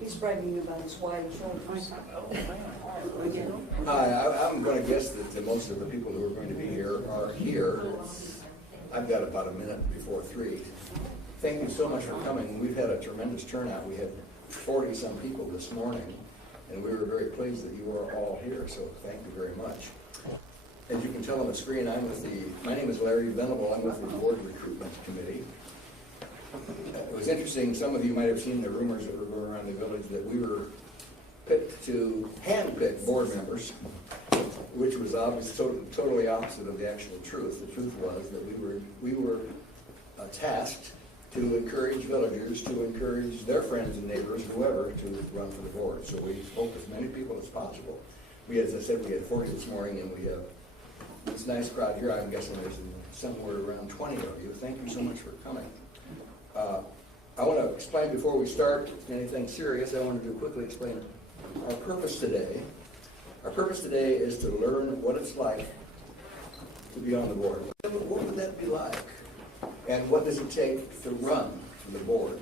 He's bragging about his wide shoulders. Hi, I'm going to guess that most of the people who are going to be here are here. I've got about a minute before 3. Thank you so much for coming. We've had a tremendous turnout. We had 40-some people this morning, and we were very pleased that you are all here, so thank you very much. As you can tell on the screen, my name is Larry Venable. I'm with the Board Recruitment Committee. It was interesting, some of you might have seen the rumors that were going around the village that we were picked to hand-pick board members, which was obviously totally opposite of the actual truth. The truth was that we were tasked to encourage villagers, to encourage their friends and neighbors, whoever, to run for the board. So we spoke to as many people as possible. As I said, we had 40 this morning, and we have this nice crowd here. I'm guessing there's somewhere around 20 of you. Thank you so much for coming. I want to explain before we start anything serious, I wanted to quickly explain our purpose today. Our purpose today is to learn what it's like to be on the board. What would that be like? And what does it take to run for the board?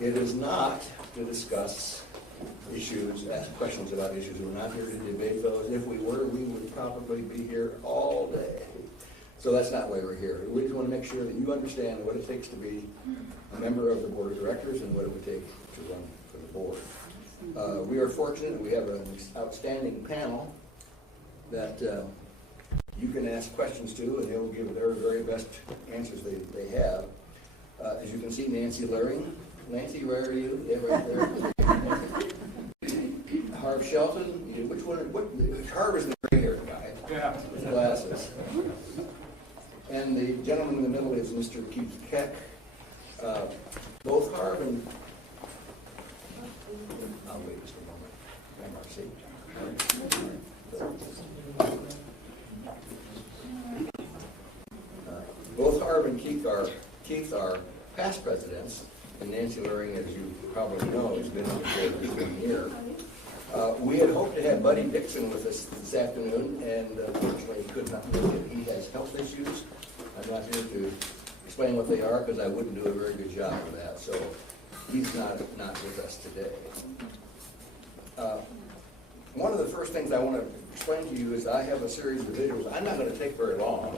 It is not to discuss issues, ask questions about issues. We're not here to debate those. If we were, we would probably be here all day. So that's not why we're here. We just want to make sure that you understand what it takes to be a member of the board of directors and what it would take to run for the board. We are fortunate. We have an outstanding panel that you can ask questions to, and they'll give their very best answers they have. As you can see, Nancy Luring. Nancy, where are you? Yeah, right there. Harv Shelton. Which one? Harv is the gray-haired guy. Yeah. With glasses. And the gentleman in the middle is Mr. Keith Keck. Both Harv and... I'll wait just a moment. Both Harv and Keith are past presidents, and Nancy Luring, as you probably know, has been on the board for 1 year. We had hoped to have Buddy Dixon with us this afternoon, and unfortunately he could not make it. He has health issues. I'm not here to explain what they are because I wouldn't do a very good job of that, so he's not with us today. One of the first things I want to explain to you is I have a series of videos. I'm not going to take very long.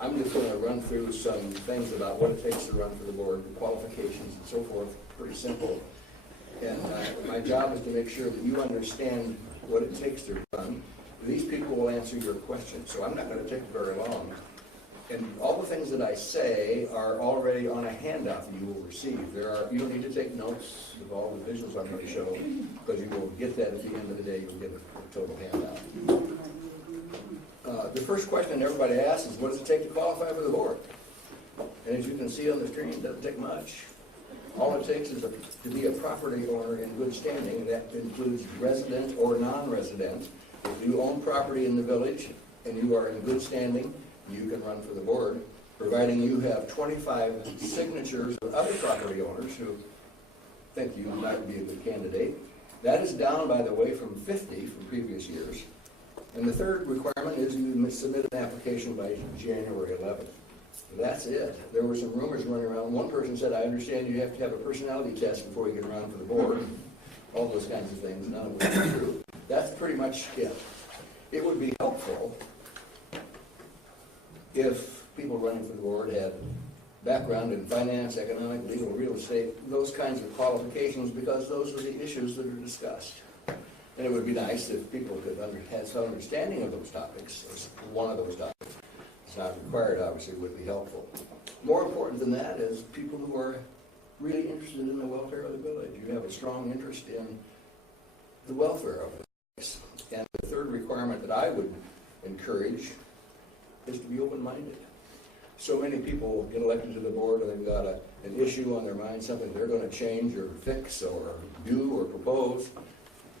I'm just going to run through some things about what it takes to run for the board, the qualifications and so forth. Pretty simple. And my job is to make sure that you understand what it takes to run. These people will answer your questions, so I'm not going to take very long. And all the things that I say are already on a handout that you will receive. You don't need to take notes of all the visuals I'm going to show, because you will get that at the end of the day. You'll get a total handout. The first question everybody asks is, what does it take to qualify for the board? And as you can see on the screen, it doesn't take much. All it takes is to be a property owner in good standing. That includes resident or non-resident. If you own property in the village and you are in good standing, you can run for the board, providing you have 25 signatures of other property owners who think you might be a good candidate. That is down, by the way, from 50 from previous years. And the third requirement is you submit an application by January 11th. That's it. There were some rumors running around. One person said, I understand you have to have a personality test before you can run for the board. All those kinds of things, none of which are true. That's pretty much it. It would be helpful if people running for the board had background in finance, economic, legal, real estate, those kinds of qualifications, because those are the issues that are discussed. And it would be nice if people could have some understanding of those topics, or one of those topics. It's not required, obviously, would be helpful. More important than that is people who are really interested in the welfare of the village. You have a strong interest in the welfare of the place. And the third requirement that I would encourage is to be open-minded. So many people get elected to the board and they've got an issue on their mind, something they're going to change or fix or do or propose.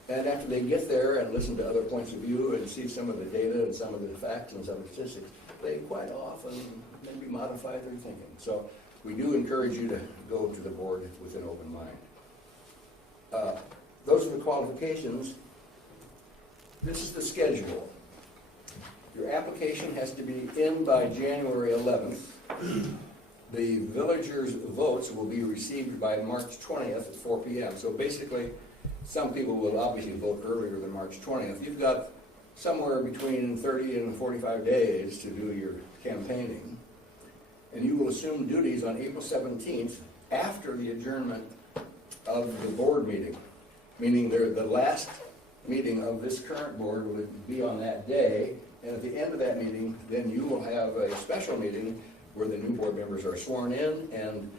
And after they get there and listen to other points of view and see some of the data and some of the facts and some of the statistics, they quite often maybe modify their thinking. So we do encourage you to go to the board with an open mind. Those are the qualifications. This is the schedule. Your application has to be in by January 11th. The villagers' votes will be received by March 20th at 4 p.m. So basically, some people will obviously vote earlier than March 20th. You've got somewhere between 30 and 45 days to do your campaigning. And you will assume duties on April 17th after the adjournment of the board meeting, meaning the last meeting of this current board would be on that day, and at the end of that meeting, then you will have a special meeting where the new board members are sworn in, and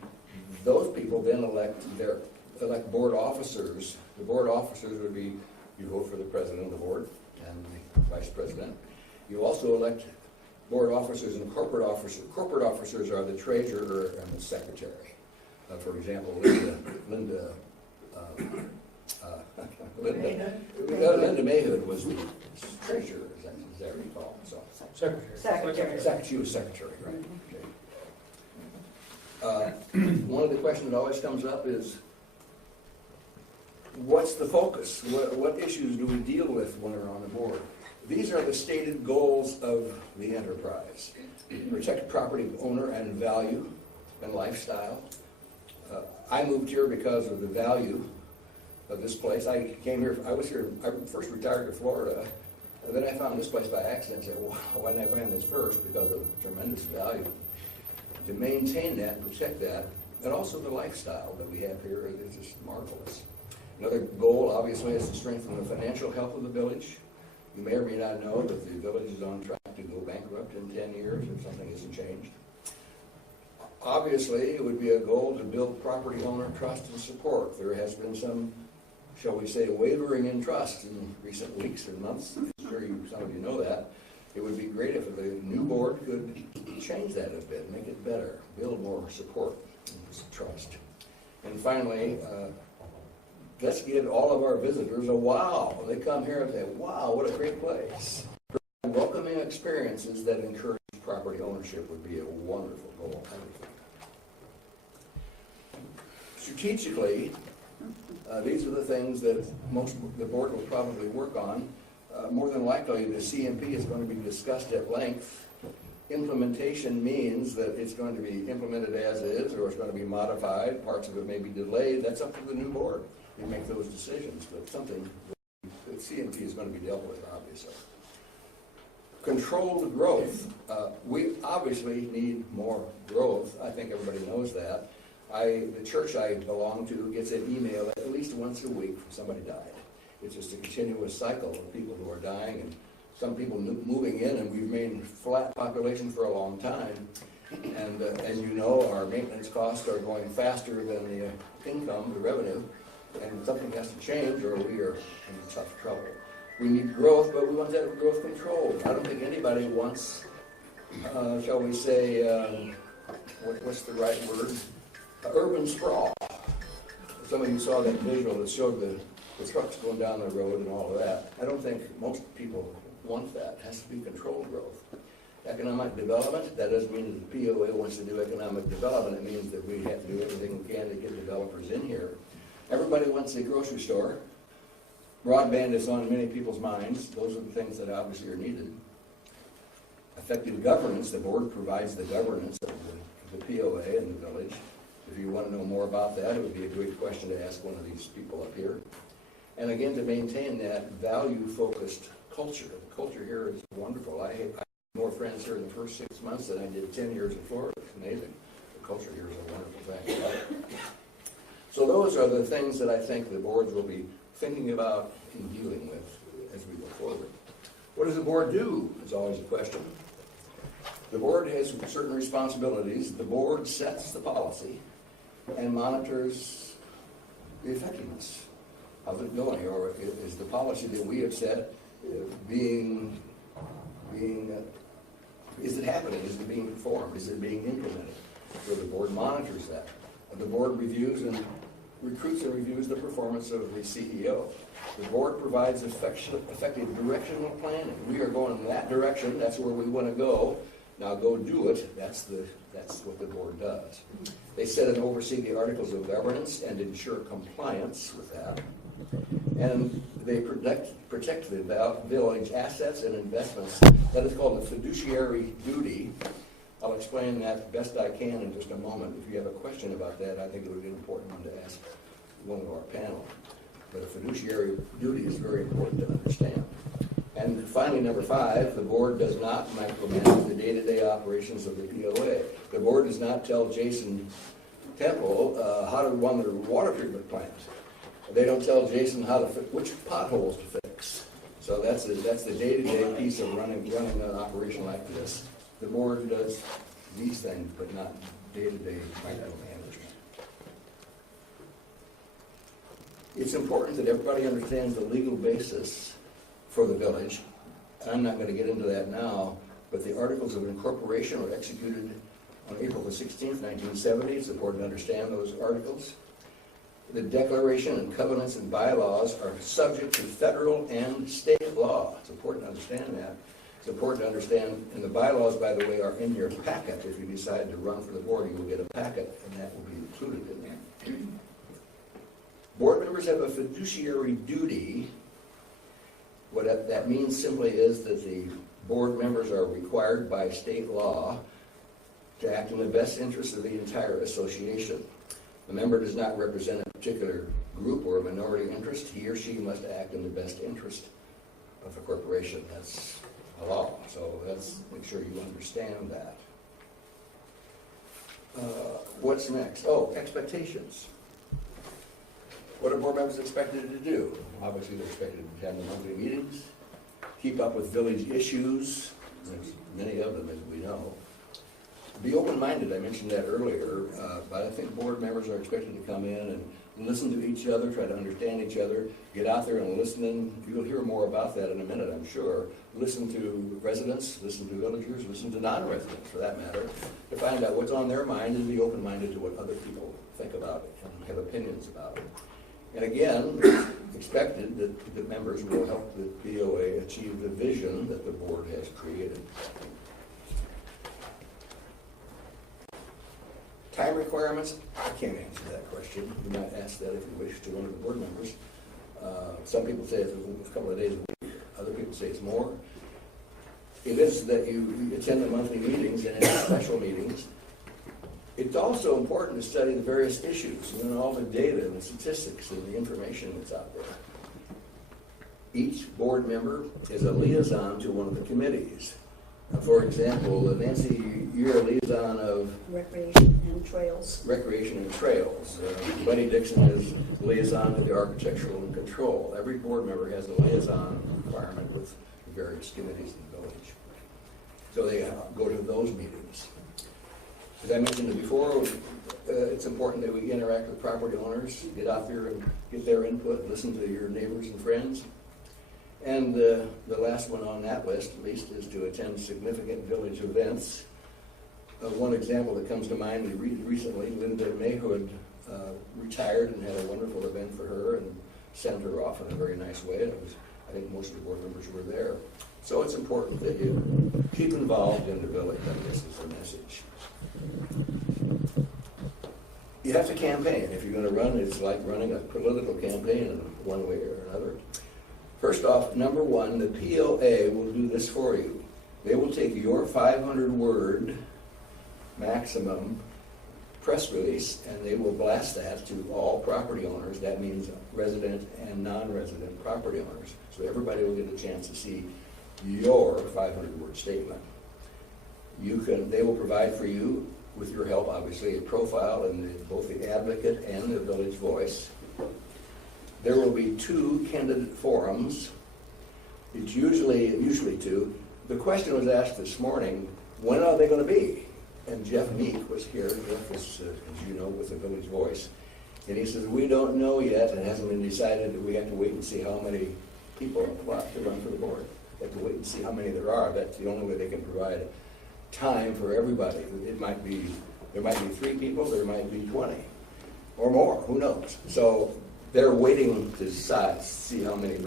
those people then elect board officers. The board officers would be, you vote for the president of the board and the vice president. You also elect board officers and corporate officers. Corporate officers are the treasurer and the secretary. For example, Linda Mayhood was the treasurer, as I recall. So Secretary. She was secretary, right? Okay. One of the questions that always comes up is, what's the focus? What issues do we deal with when we're on the board? These are the stated goals of the enterprise. Protect property owner and value and lifestyle. I moved here because of the value of this place. I first retired to Florida, and then I found this place by accident and said, wow, why didn't I find this first? Because of tremendous value. To maintain that and protect that, and also the lifestyle that we have here is just marvelous. Another goal, obviously, is to strengthen the financial health of the village. You may or may not know that the village is on track to go bankrupt in 10 years if something isn't changed. Obviously, it would be a goal to build property owner trust and support. There has been some, shall we say, wavering in trust in recent weeks and months. I'm sure some of you know that. It would be great if the new board could change that a bit, make it better, build more support and trust. And finally, let's give all of our visitors a wow. They come here and say, wow, what a great place. Welcoming experiences that encourage property ownership would be a wonderful goal. Strategically, these are the things that the board will probably work on. More than likely, the CMP is going to be discussed at length. Implementation means that it's going to be implemented as is, or it's going to be modified. Parts of it may be delayed. That's up to the new board. You make those decisions, but something that CMP is going to be dealt with, obviously. Controlled growth. We obviously need more growth. I think everybody knows that. The church I belong to gets an email at least once a week from somebody died. It's just a continuous cycle of people who are dying, and some people moving in, and we've remained flat population for a long time. And as you know, our maintenance costs are going faster than the income, the revenue, and something has to change or we are in tough trouble. We need growth, but we want that growth controlled. I don't think anybody wants, shall we say, what's the right word? Urban sprawl. Some of you saw that visual that showed the trucks going down the road and all of that. I don't think most people want that. It has to be controlled growth. Economic development, that doesn't mean that the POA wants to do economic development. It means that we have to do everything we can to get developers in here. Everybody wants a grocery store. Broadband is on many people's minds. Those are the things that obviously are needed. Effective governance, the board provides the governance of the POA in the village. If you want to know more about that, it would be a great question to ask one of these people up here. And again, to maintain that value-focused culture. The culture here is wonderful. I had more friends here in the first 6 months than I did 10 years in Florida. It's amazing. The culture here is a wonderful thing. So those are the things that I think the boards will be thinking about and dealing with as we go forward. What does the board do is always a question. The board has certain responsibilities. The board sets the policy and monitors the effectiveness. How's it going? Or is the policy that we have set is it happening? Is it being performed? Is it being implemented? So the board monitors that. The board reviews and recruits and reviews the performance of the CEO. The board provides effective directional planning. We are going in that direction. That's where we want to go. Now go do it. That's what the board does. They set and oversee the articles of governance and ensure compliance with that. And they protect the village assets and investments. That is called the fiduciary duty. I'll explain that best I can in just a moment. If you have a question about that, I think it would be an important one to ask one of our panel. But a fiduciary duty is very important to understand. And finally, number 5, the board does not micromanage the day-to-day operations of the POA. The board does not tell Jason Temple how to run their water treatment plant. They don't tell Jason which potholes to fix. So that's the day-to-day piece of running an operation like this. The board does these things, but not day-to-day micromanagement. It's important that everybody understands the legal basis for the village. I'm not going to get into that now, but the Articles of Incorporation were executed on April the 16th, 1970. It's important to understand those articles. The Declaration and Covenants and Bylaws are subject to federal and state law. It's important to understand that. It's important to understand, and the bylaws, by the way, are in your packet. If you decide to run for the board, you will get a packet, and that will be included in there. Board members have a fiduciary duty. What that means simply is that the board members are required by state law to act in the best interest of the entire association. The member does not represent a particular group or a minority interest. He or she must act in the best interest of the corporation. That's a law, so let's make sure you understand that. What's next? Oh, expectations. What are board members expected to do? Obviously, they're expected to attend the monthly meetings, keep up with village issues, there's many of them as we know. Be open-minded, I mentioned that earlier, but I think board members are expected to come in and listen to each other, try to understand each other, get out there and listen in. You'll hear more about that in a minute, I'm sure. Listen to residents, listen to villagers, listen to non-residents, for that matter, to find out what's on their mind and be open-minded to what other people think about it and have opinions about it. And again, expected that the members will help the POA achieve the vision that the board has created. Time requirements, I can't answer that question. You might ask that if you wish to one of the board members. Some people say it's a couple of days a week. Other people say it's more. It is that you attend the monthly meetings and any special meetings. It's also important to study the various issues and all the data and the statistics and the information that's out there. Each board member is a liaison to one of the committees. For example, Nancy, you're a liaison of Recreation and Trails. Recreation and Trails. Buddy Dixon is liaison to the Architectural and Control. Every board member has a liaison requirement with the various committees in the village. So they go to those meetings. As I mentioned before, it's important that we interact with property owners, get out there and get their input, listen to your neighbors and friends. And the last one on that list, at least, is to attend significant village events. One example that comes to mind, recently, Linda Mayhood retired and had a wonderful event for her and sent her off in a very nice way. I think most of the board members were there. So it's important that you keep involved in the village, I guess is the message. You have to campaign. If you're going to run, it's like running a political campaign in one way or another. First off, number one, the POA will do this for you. They will take your 500-word maximum press release and they will blast that to all property owners. That means resident and non-resident property owners. So everybody will get a chance to see your 500-word statement. They will provide for you, with your help, obviously, a profile in both the Advocate and the Village Voice. There will be 2 candidate forums. It's usually 2. The question was asked this morning, when are they going to be? And Jeff Meek was here. Jeff is, as you know, with the Village Voice. And he says, we don't know yet. It hasn't been decided. We have to wait and see how many people apply to run for the board. We have to wait and see how many there are. That's the only way they can provide time for everybody. There might be 3 people. There might be 20 or more. Who knows? So they're waiting to decide, see how many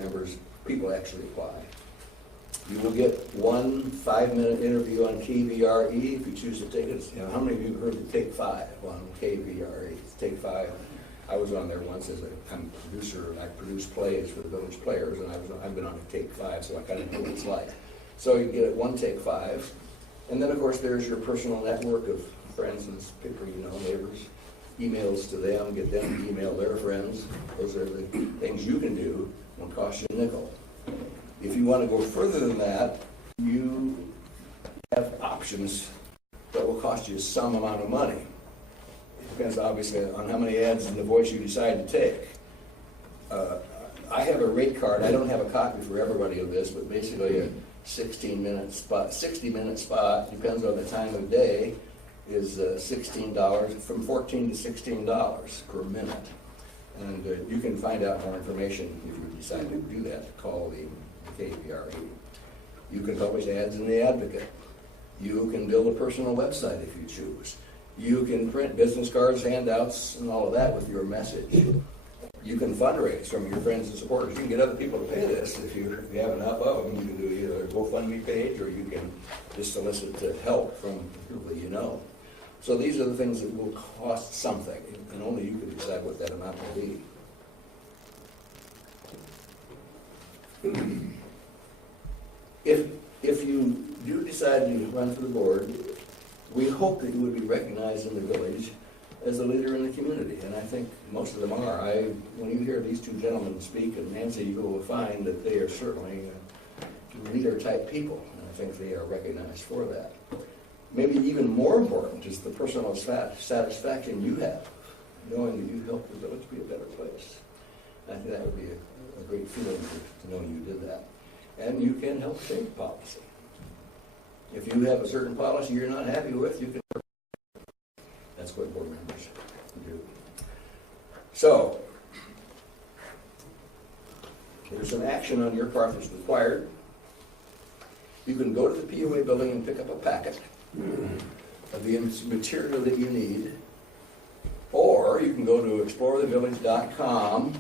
people actually apply. You will get 1 5-minute interview on KVRE if you choose to take it. How many of you heard of Take 5 on KVRE? Take 5. I was on there once as I'm a producer, and I produce plays for the Village Players, and I've been on Take 5, so I kind of know what it's like. So you get 1 Take 5, And then, of course, there's your personal network of friends and people you know, neighbors. Emails to them, get them to email their friends. Those are the things you can do. Won't cost you a nickel. If you want to go further than that, you have options that will cost you some amount of money. It depends obviously on how many ads in the voice you decide to take. I have a rate card. I don't have a copy for everybody of this, but basically a 16-minute spot, 60-minute spot, depends on the time of day, is $16, from $14 to $16 per minute. And you can find out more information if you decide to do that. Call the KPRE. You can publish ads in the Advocate. You can build a personal website if you choose. You can print business cards, handouts, and all of that with your message. You can fundraise from your friends and supporters. You can get other people to pay this if you have enough of them. You can do either a GoFundMe page or you can just solicit help from people that you know. So these are the things that will cost something, and only you can decide what that amount will be. If you do decide to run for the board, we hope that you would be recognized in the village as a leader in the community, and I think most of them are. When you hear these two gentlemen speak, and Nancy, you will find that they are certainly leader-type people, and I think they are recognized for that. Maybe even more important is the personal satisfaction you have, knowing that you helped the village be a better place. I think that would be a great feeling to know you did that. And you can help shape policy. If you have a certain policy you're not happy with, you can. That's what board members do. So, there's some action on your part that's required. You can go to the POA building and pick up a packet of the material that you need, or you can go to explorethevillage.com,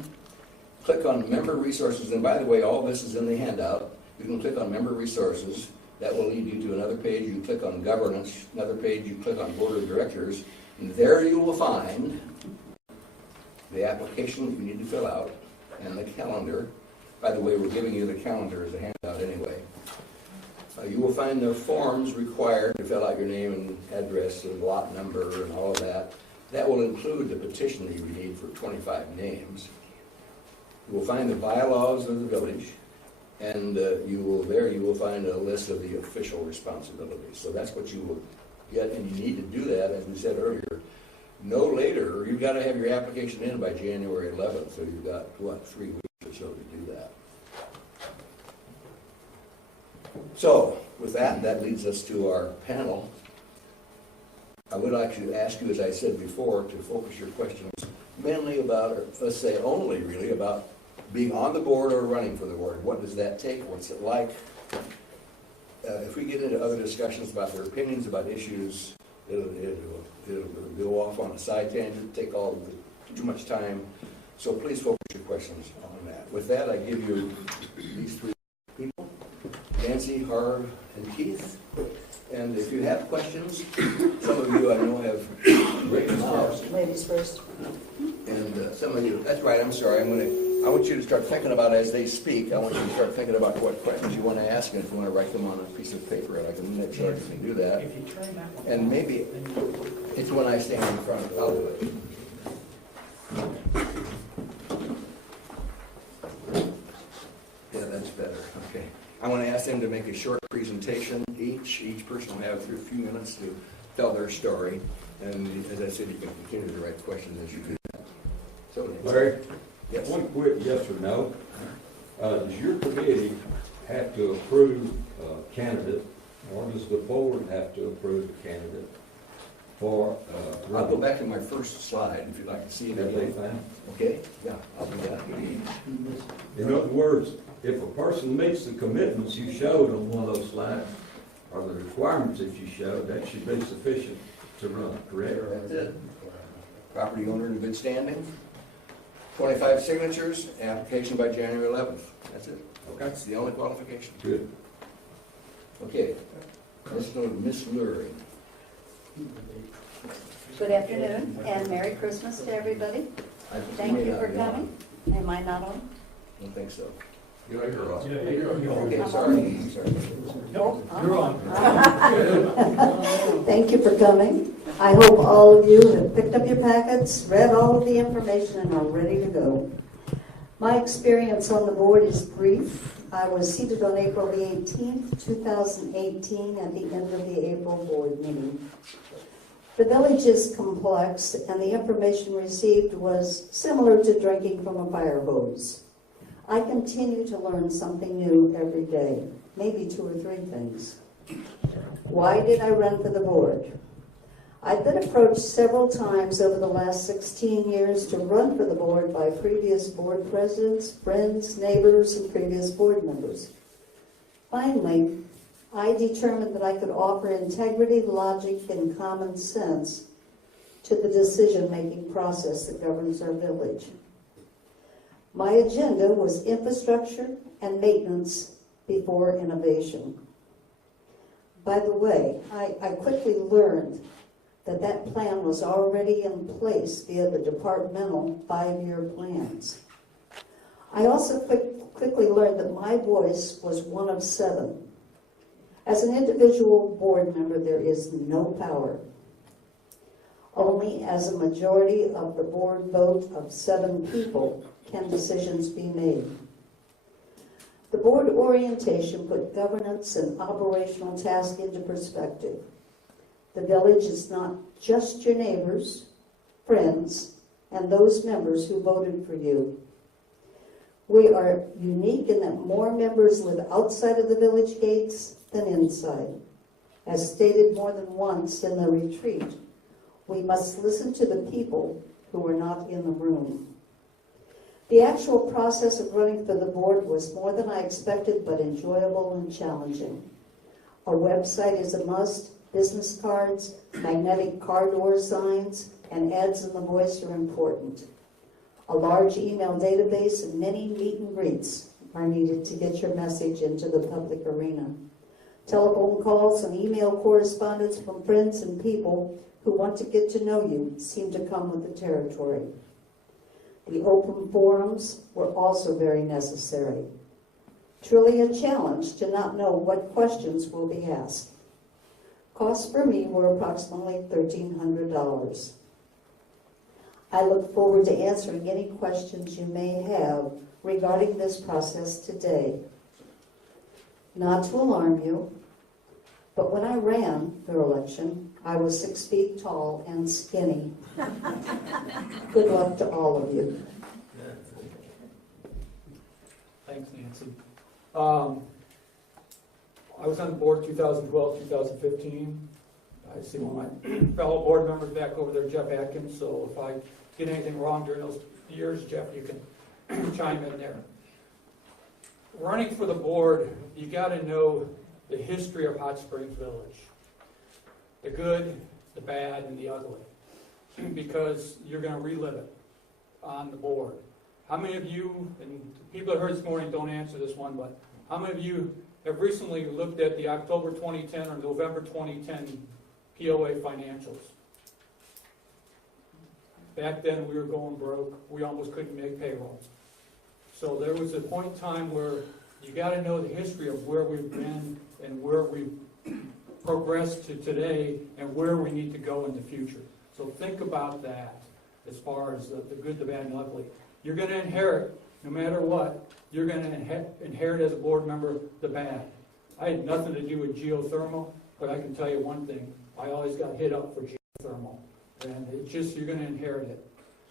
click on member resources, and by the way, all this is in the handout. You can click on member resources. That will lead you to another page. You click on governance, another page, you click on board of directors, and there you will find the application that you need to fill out and the calendar. By the way, we're giving you the calendar as a handout anyway. You will find the forms required to fill out your name and address and lot number and all of that. That will include the petition that you would need for 25 names. You will find the bylaws of the village, and you will find a list of the official responsibilities. So that's what you will get, and you need to do that, as we said earlier, no later. You've got to have your application in by January 11th, so you've got, 3 weeks or so to do that. So, with that leads us to our panel. I would like to ask you, as I said before, to focus your questions mainly about, or let's say only really, about being on the board or running for the board. What does that take? What's it like? If we get into other discussions about their opinions about issues, it'll go off on a side tangent, take too much time. So please focus your questions on that. With that, I give you these 3 people, Nancy, Harv, and Keith. And if you have questions, some of you I know have written out. Ladies first. And some of you, that's right, I'm sorry, I want you to start thinking about as they speak, I want you to start thinking about what questions you want to ask, and if you want to write them on a piece of paper, I can make sure you can do that. And maybe it's when I stand in front, I'll do it. Yeah, that's better, okay. I want to ask them to make a short presentation each person will have a few minutes to tell their story, and as I said, you can continue to write questions as you do that. So, Larry, yes. one quick yes or no. Does your committee have to approve a candidate, or does the board have to approve a candidate for? I'll go back to my first slide if you'd like to see it again. Fine. Okay, yeah, I'll do that. In other words, if a person meets the commitments you showed on one of those slides, or the requirements that you showed, that should be sufficient to run, correct? That's it. Property owner in good standing, 25 signatures, application by January 11th. That's it. Okay. That's the only qualification. Good. Okay. Miss Lurie. Good afternoon and Merry Christmas to everybody. Thank you for coming. Am I not on? I don't think so. Yeah, you're on. Okay, sorry, sorry. You're on. Thank you for coming. I hope all of you have picked up your packets, read all of the information, and are ready to go. My experience on the board is brief. I was seated on April the 18th, 2018, at the end of the April board meeting. The village is complex, and the information received was similar to drinking from a fire hose. I continue to learn something new every day, maybe 2 or 3 things. Why did I run for the board? I've been approached several times over the last 16 years to run for the board by previous board presidents, friends, neighbors, and previous board members. Finally, I determined that I could offer integrity, logic, and common sense to the decision-making process that governs our village. My agenda was infrastructure and maintenance before innovation. By the way, I quickly learned that plan was already in place via the departmental 5-year plans. I also quickly learned that my voice was one of 7. As an individual board member, there is no power. Only as a majority of the board vote of 7 people can decisions be made. The board orientation put governance and operational tasks into perspective. The village is not just your neighbors, friends, and those members who voted for you. We are unique in that more members live outside of the village gates than inside. As stated more than once in the retreat, we must listen to the people who are not in the room. The actual process of running for the board was more than I expected, but enjoyable and challenging. A website is a must. Business cards, magnetic car door signs, and ads in the voice are important. A large email database and many meet and greets are needed to get your message into the public arena. Telephone calls and email correspondence from friends and people who want to get to know you seem to come with the territory. The open forums were also very necessary. Truly a challenge to not know what questions will be asked. Costs for me were approximately $1,300. I look forward to answering any questions you may have regarding this process today. Not to alarm you, but when I ran for election, I was 6 feet tall and skinny. Good luck to all of you. Thanks, Nancy. I was on the board 2012, 2015. I see one of my fellow board members back over there, Jeff Atkins, so if I get anything wrong during those years, Jeff, you can chime in there. Running for the board, you got to know the history of Hot Springs Village. The good, the bad, and the ugly. Because you're going to relive it on the board. How many of you, and the people that heard this morning don't answer this one, but how many of you have recently looked at the October 2010 or November 2010 POA financials? Back then we were going broke. We almost couldn't make payroll. So there was a point in time where you got to know the history of where we've been and where we've progressed to today and where we need to go in the future. So think about that as far as the good, the bad, and ugly. You're going to inherit, no matter what, you're going to inherit as a board member the bad. I had nothing to do with geothermal, but I can tell you one thing. I always got hit up for geothermal. And it's just, you're going to inherit it.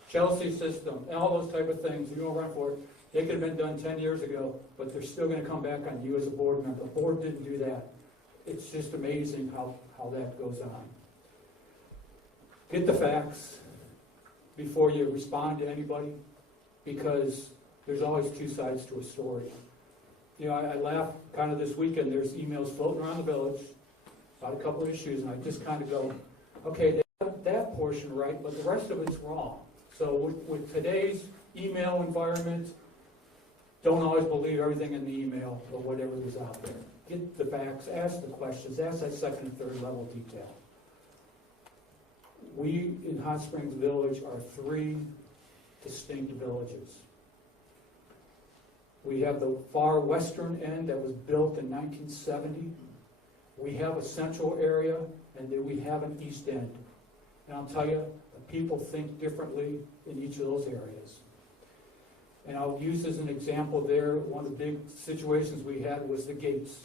Chelsea system, and all those type of things, you're going to run for it. They could have been done 10 years ago, but they're still going to come back on you as a board member. The board didn't do that. It's just amazing how that goes on. Get the facts before you respond to anybody, because there's always 2 sides to a story. You know, I laugh kind of this weekend, there's emails floating around the village about a couple of issues, and I just kind of go, okay, they got that portion right, but the rest of it's wrong. So with today's email environment, don't always believe everything in the email or whatever is out there. Get the facts, ask the questions, ask that 2nd and 3rd level detail. We in Hot Springs Village are 3 distinct villages. We have the far western end that was built in 1970. We have a central area, and then we have an east end. And I'll tell you, the people think differently in each of those areas. And I'll use as an example there, one of the big situations we had was the gates.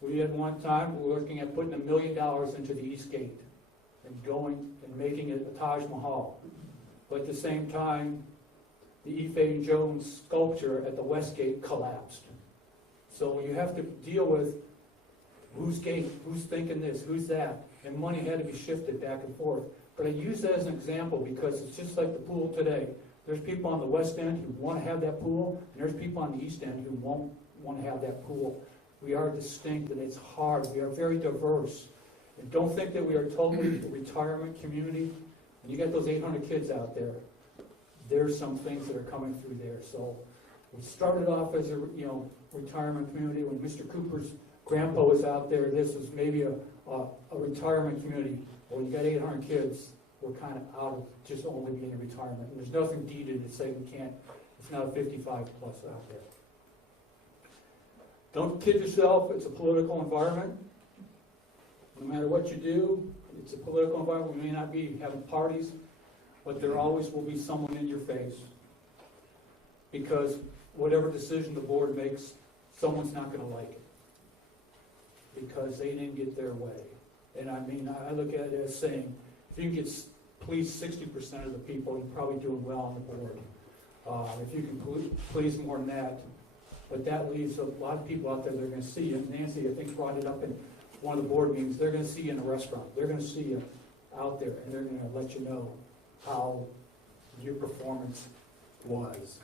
We had one time, we were looking at putting $1 million into the east gate and going and making it a Taj Mahal. But at the same time, the Ife Jones sculpture at the west gate collapsed. So you have to deal with whose gate, who's thinking this, who's that, and money had to be shifted back and forth. But I use that as an example because it's just like the pool today. There's people on the west end who want to have that pool, and there's people on the east end who won't want to have that pool. We are distinct, and it's hard. We are very diverse. And don't think that we are totally a retirement community. And you got those 800 kids out there. There's some things that are coming through there. So we started off as a retirement community. When Mr. Cooper's grandpa was out there, this was maybe a retirement community. Well, you got 800 kids. We're kind of out of just only being a retirement. And there's nothing deeded to say we can't. It's not a 55 plus out there. Don't kid yourself. It's a political environment. No matter what you do, it's a political environment. We may not be having parties, but there always will be someone in your face. Because whatever decision the board makes, someone's not going to like it. Because they didn't get their way. And I mean, I look at it as saying, if you can get please 60% of the people, you're probably doing well on the board. If you can please more than that, but that leaves a lot of people out there that are going to see you. And Nancy, I think, brought it up in one of the board meetings. They're going to see you in a restaurant. They're going to see you out there, and they're going to let you know how your performance was.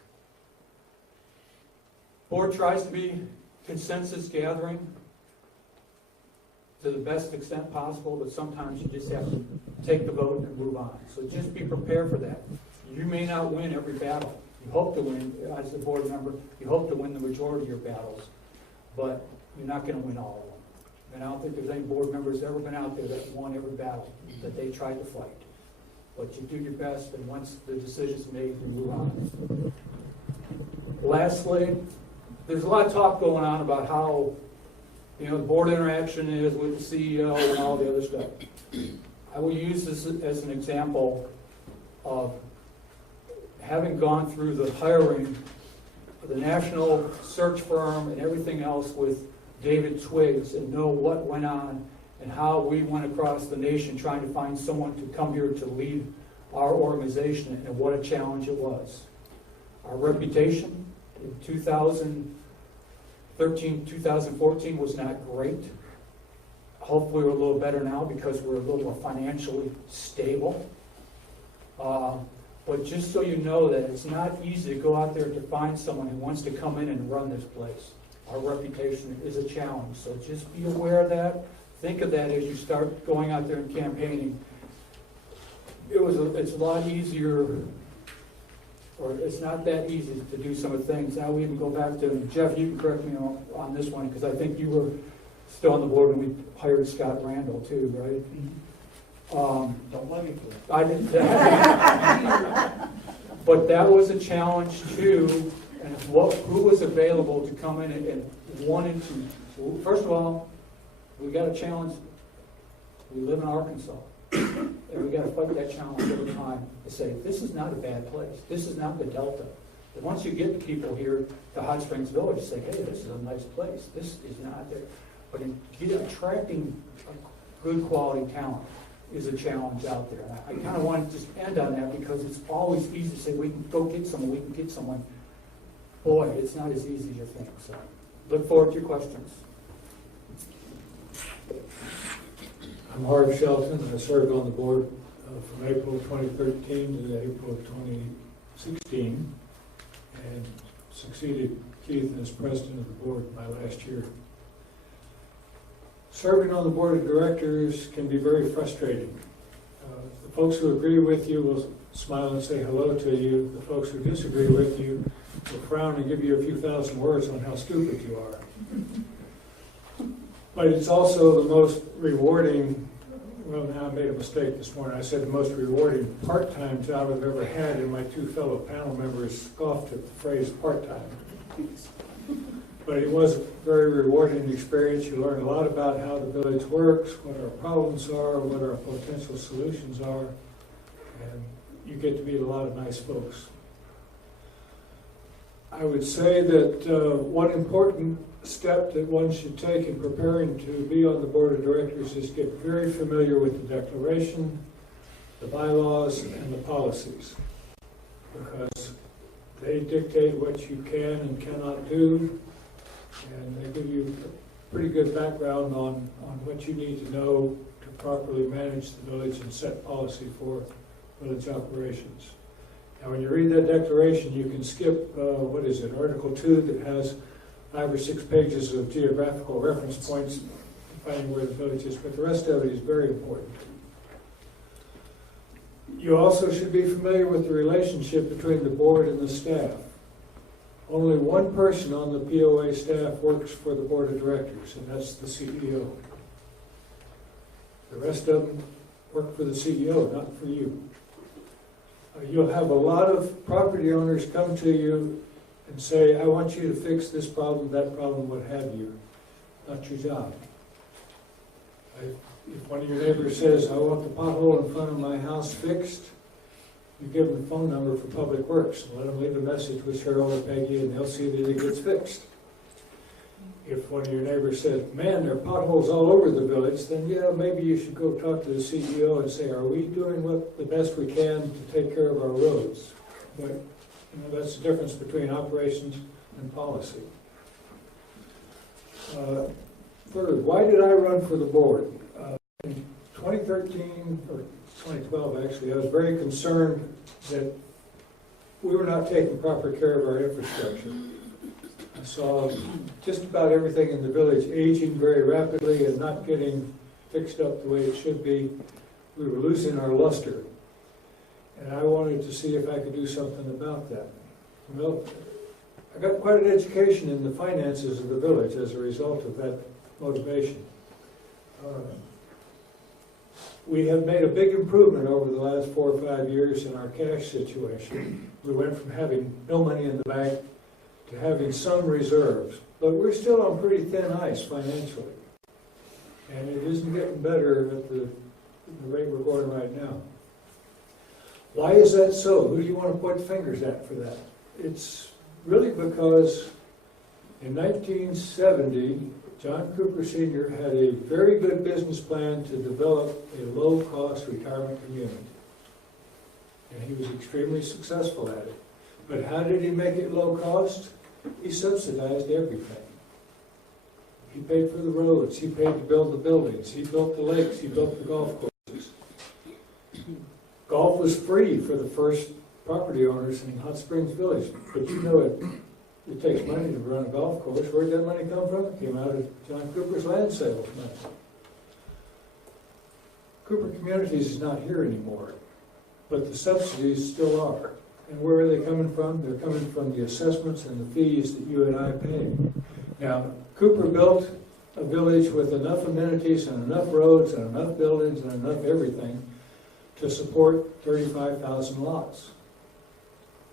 Board tries to be consensus gathering to the best extent possible, but sometimes you just have to take the vote and move on. So just be prepared for that. You may not win every battle. You hope to win, as a board member, you hope to win the majority of your battles, but you're not going to win all of them. And I don't think there's any board members ever been out there that won every battle that they tried to fight. But you do your best, and once the decision's made, you move on. Lastly, there's a lot of talk going on about how the board interaction is with the CEO and all the other stuff. I will use this as an example of having gone through the hiring of the national search firm and everything else with David Twiggs and know what went on and how we went across the nation trying to find someone to come here to lead our organization, and what a challenge it was. Our reputation in 2013, 2014 was not great. Hopefully we're a little better now because we're a little more financially stable. But just so you know that it's not easy to go out there to find someone who wants to come in and run this place. Our reputation is a challenge, so just be aware of that. Think of that as you start going out there and campaigning. It's a lot easier, or it's not that easy to do some of the things. Now we even go back to, Jeff, you can correct me on this one, because I think you were still on the board when we hired Scott Randall too, right? Don't let me do it. I didn't. But that was a challenge too, and who was available to come in and wanted to. So first of all, we got a challenge. We live in Arkansas, and we got to fight that challenge every time to say this is not a bad place. This is not the Delta. And once you get the people here to Hot Springs Village, say, hey, this is a nice place. This is not there. But attracting a good quality talent is a challenge out there. And I kind of want to just end on that because it's always easy to say we can go get someone, we can get someone. Boy, it's not as easy as you think. So look forward to your questions. I'm Harv Shelton. I served on the board from April 2013 to April 2016 and succeeded Keith as president of the board my last year. Serving on the board of directors can be very frustrating. The folks who agree with you will smile and say hello to you. The folks who disagree with you will frown and give you a few thousand words on how stupid you are. But it's also the most rewarding Well, now I made a mistake this morning. I said the most rewarding part-time job I've ever had, and my two fellow panel members scoffed at the phrase part-time. But it was a very rewarding experience. You learn a lot about how the village works, what our problems are, what our potential solutions are, and you get to meet a lot of nice folks. I would say that one important step that one should take in preparing to be on the board of directors is get very familiar with the declaration, the bylaws, and the policies, because they dictate what you can and cannot do, and they give you a pretty good background on what you need to know to properly manage the village and set policy for village operations. Now, when you read that declaration, you can skip, Article 2 that has 5 or 6 pages of geographical reference points defining where the village is, but the rest of it is very important. You also should be familiar with the relationship between the board and the staff. Only one person on the POA staff works for the board of directors, and that's the CEO. The rest of them work for the CEO, not for you. You'll have a lot of property owners come to you and say, I want you to fix this problem, that problem, what have you. Not your job. If one of your neighbors says, I want the pothole in front of my house fixed, you give them the phone number for Public Works and let them leave a message with Cheryl or Peggy, and they'll see that it gets fixed. If one of your neighbors says, man, there are potholes all over the village, then yeah, maybe you should go talk to the CEO and say, are we doing the best we can to take care of our roads? But that's the difference between operations and policy. Third, why did I run for the board? In 2013, or 2012 actually, I was very concerned that we were not taking proper care of our infrastructure. I saw just about everything in the village aging very rapidly and not getting fixed up the way it should be. We were losing our luster. And I wanted to see if I could do something about that. Well, I got quite an education in the finances of the village as a result of that motivation. We have made a big improvement over the last 4 or 5 years in our cash situation. We went from having no money in the bank to having some reserves, but we're still on pretty thin ice financially. And it isn't getting better at the rate we're going right now. Why is that so? Who do you want to point fingers at for that? It's really because in 1970, John Cooper Sr. had a very good business plan to develop a low-cost retirement community. And he was extremely successful at it. But how did he make it low cost? He subsidized everything. He paid for the roads, he paid to build the buildings, he built the lakes, he built the golf courses. Golf was free for the first property owners in Hot Springs Village, but you know it takes money to run a golf course. Where did that money come from? It came out of John Cooper's land sales money. Cooper Communities is not here anymore, but the subsidies still are. And where are they coming from? They're coming from the assessments and the fees that you and I pay. Now, Cooper built a village with enough amenities and enough roads and enough buildings and enough everything to support 35,000 lots,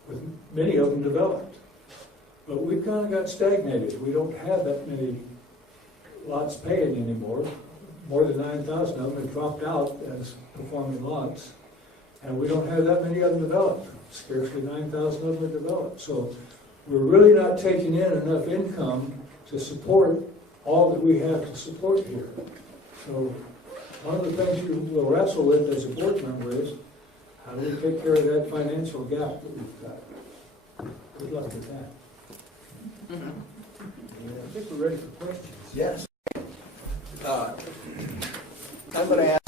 with many of them developed. But we've kind of got stagnated. We don't have that many lots paying anymore. More than 9,000 of them have dropped out as performing lots. And we don't have that many of them developed. Scarcely 9,000 of them are developed. So we're really not taking in enough income to support all that we have to support here. So one of the things you will wrestle with as a board member is, how do we take care of that financial gap that we've got? Good luck with that. I think we're ready for questions. Yes. I'm going to ask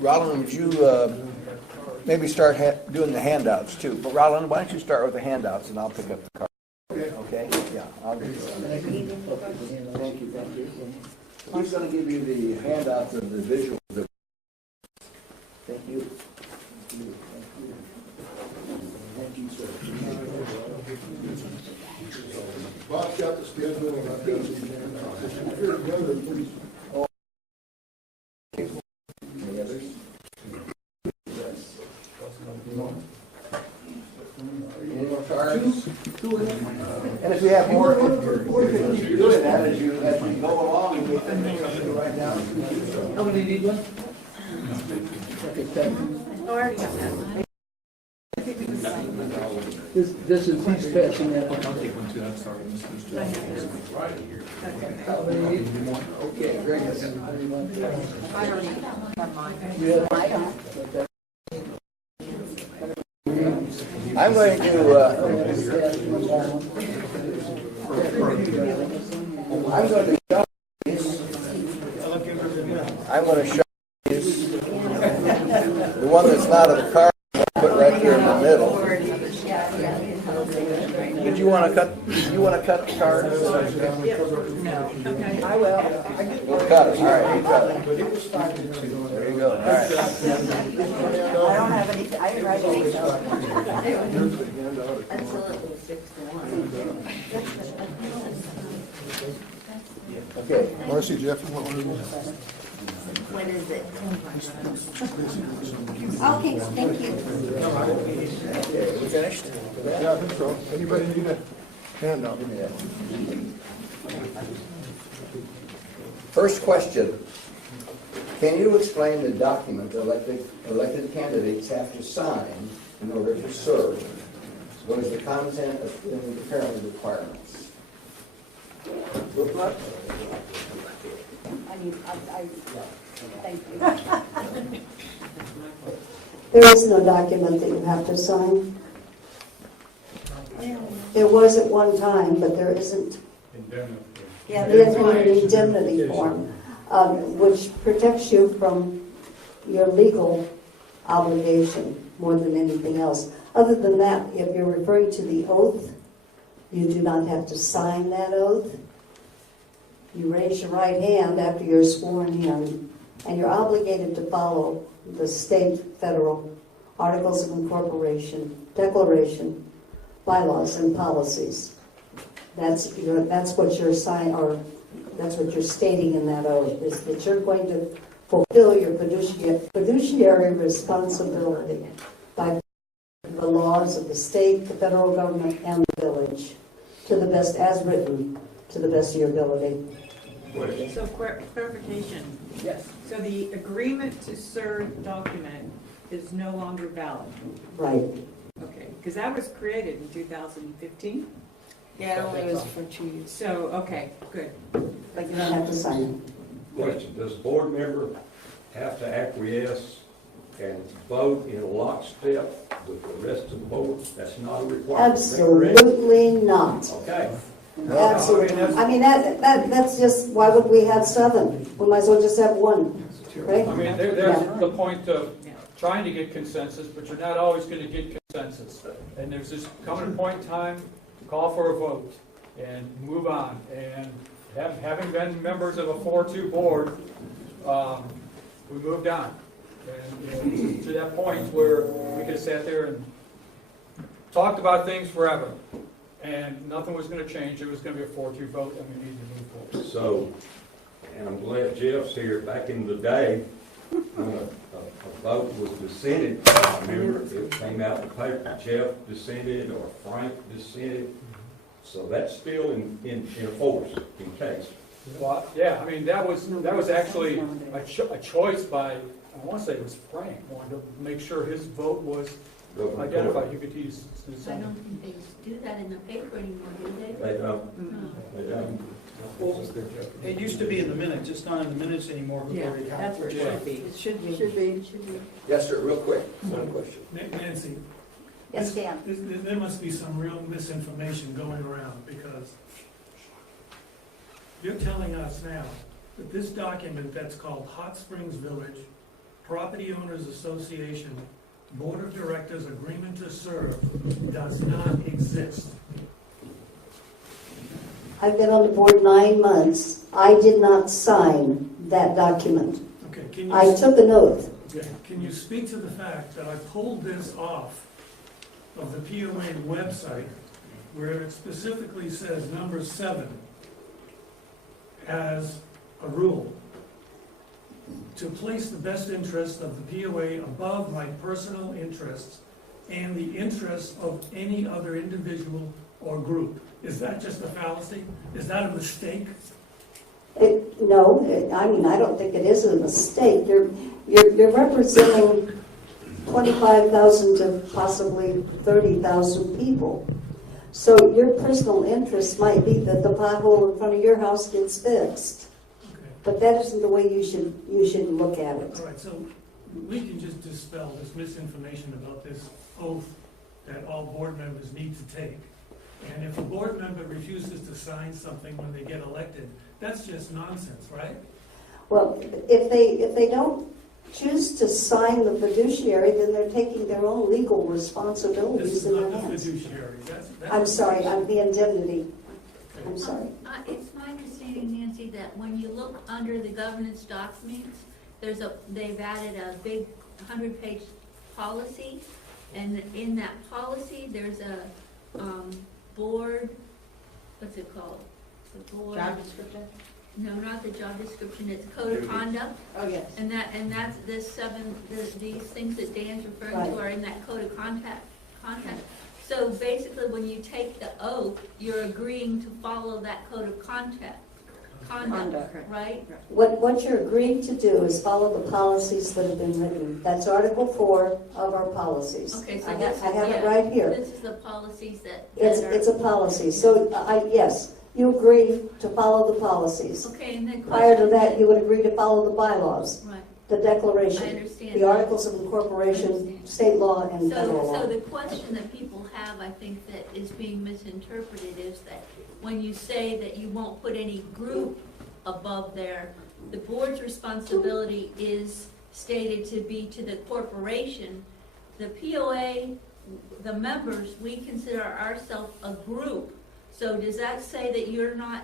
Roland, would you maybe start doing the handouts too? But Roland, why don't you start with the handouts and I'll pick up the card. Okay? Yeah, I'll get you. Thank you, thank you. He's going to give you the handouts of the visual. Thank you. Thank you. Thank you, sir. Bob's got the schedule and I've got the agenda. If you're together, please And if you have more, you're doing that as you go along, and we can write down. How many need one? This is, he's passing that. I'll take one too, I'm sorry, Mr. Okay, very good. I'm going to, I'm going to show these. I'm going to show these. The one that's not in the card, I'll put right here in the middle. Did you want to cut the card? I will. We'll cut it, all right, you cut it. There you go, all right. I don't have any, I didn't write anything. Okay, Marcy, Jeff, what one is What is it? Okay, thank you. okay, we finished? Yeah, I think so. Anybody need a handout? Give me that. First question. Can you explain the document elected candidates have to sign in order to serve? What is the content of the current requirements? I mean, thank you. There is no document that you have to sign. There was at one time, but there isn't. Yeah, There's that's an why. indemnity form, which protects you from your legal obligation more than anything else. Other than that, if you're referring to the oath, you do not have to sign that oath. You raise your right hand after you're sworn in, and you're obligated to follow the state, federal articles of incorporation, declaration, bylaws, and policies. That's what you're signing, or that's what you're stating in that oath, is that you're going to fulfill your fiduciary responsibility by the laws of the state, the federal government, and the village, to the best, as written, to the best of your ability. So clarification. Yes. So the agreement to serve document is no longer valid? Right. Okay, because that was created in 2015? Yeah, it only was for 2 years. So, okay, good. But you don't have to sign Question, does a board member have to acquiesce and vote in lockstep with the rest of the board? That's not a it. requirement. is that correct? Absolutely not. Okay. Absolutely. I mean, that's just, why would we have 7? We might as well just have 1, right? I mean, there's the point of trying to get consensus, but you're not always going to get consensus. And there's this coming point in time, call for a vote and move on. And having been members of a 4-2 board, we moved on. And to that point where we could have sat there and talked about things forever. And nothing was going to change. It was going to be a 4-2 vote, and we needed to move forward. So, and I'm glad Jeff's here. Back in the day, when a vote was dissented, I remember it came out in the paper, Jeff dissented or Frank dissented. So that's still in force in case. Well, yeah, I mean, that was actually a choice by, I want to say it was Frank, wanted to make sure his vote was identified. You could use I don't think they do that in the paper anymore, do they? They don't. They don't. It used to be in the minutes, it's not in the minutes anymore. Yeah, that's where it should be. It should be. Should be. Yes, sir, real quick, one question. Nancy, Yes, Dan. there must be some real misinformation going around, because you're telling us now that this document that's called Hot Springs Village Property Owners Association Board of Directors Agreement to Serve does not exist. I've been on the board 9 months. I did not sign that document. Okay, can I you, took an oath. can you speak to the fact that I pulled this off of the POA website, where it specifically says number 7 as a rule to place the best interest of the POA above my personal interests and the interests of any other individual or group. Is that just a fallacy? Is that a mistake? I mean, I don't think it is a mistake. You're representing 25,000 to possibly 30,000 people. So your personal interest might be that the pothole in front of your house gets fixed. Okay. But that isn't the way you should look at it. All right, so we can just dispel this misinformation about this oath that all board members need to take. And if a board member refuses to sign something when they get elected, that's just nonsense, right? Well, if they don't choose to sign the fiduciary, then they're taking their own legal This responsibilities is in their not the hands. fiduciary. That's I'm sorry, I'm the indemnity. I'm sorry. It's my understanding, Nancy, that when you look under the governance documents, they've added a big 100-page policy, and in that policy, there's a board, what's it called? The board. Job description? No, not the job description, it's code of conduct. Oh, yes. And that's these things that Dan's referring to are in that code of contact. So basically, when you take the oath, you're agreeing to follow that code of conduct, right? What you're agreeing to do is follow the policies that have been written. That's Article 4 of our policies. Okay, so I this have is- it right here. This is the policies that are. It's a policy. So, yes, you agree to follow the policies. Okay, and then. Prior to that, you would agree to follow the bylaws, Right, the I declaration, understand. the articles of incorporation, state law, and federal So law. the question that people have, I think, that is being misinterpreted is that when you say that you won't put any group above there, the board's responsibility is stated to be to the corporation. The POA, the members, we consider ourselves a group. So does that say that you're not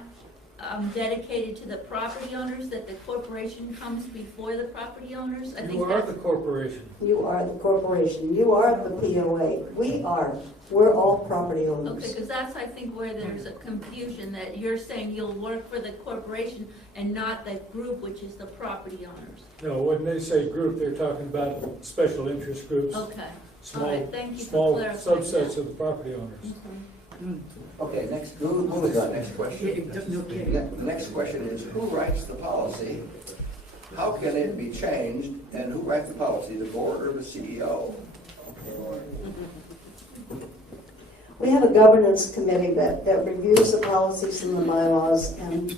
dedicated to the property owners, that the corporation comes before the property owners? I think You are that's. the corporation. You are the corporation. You are the POA. We are. We're all property Okay, owners. because that's, I think, where there's a confusion, that you're saying you'll work for the corporation and not the group, which is the property owners. No, when they say group, they're talking about special interest groups, Okay, all small, right, thank you for small clarifying subsets that. of the property owners. Okay, moving on, next question. The next question is, who writes the policy? How can it be changed, and who writes the policy, the board or the CEO? We have a governance committee that reviews the policies and the bylaws, and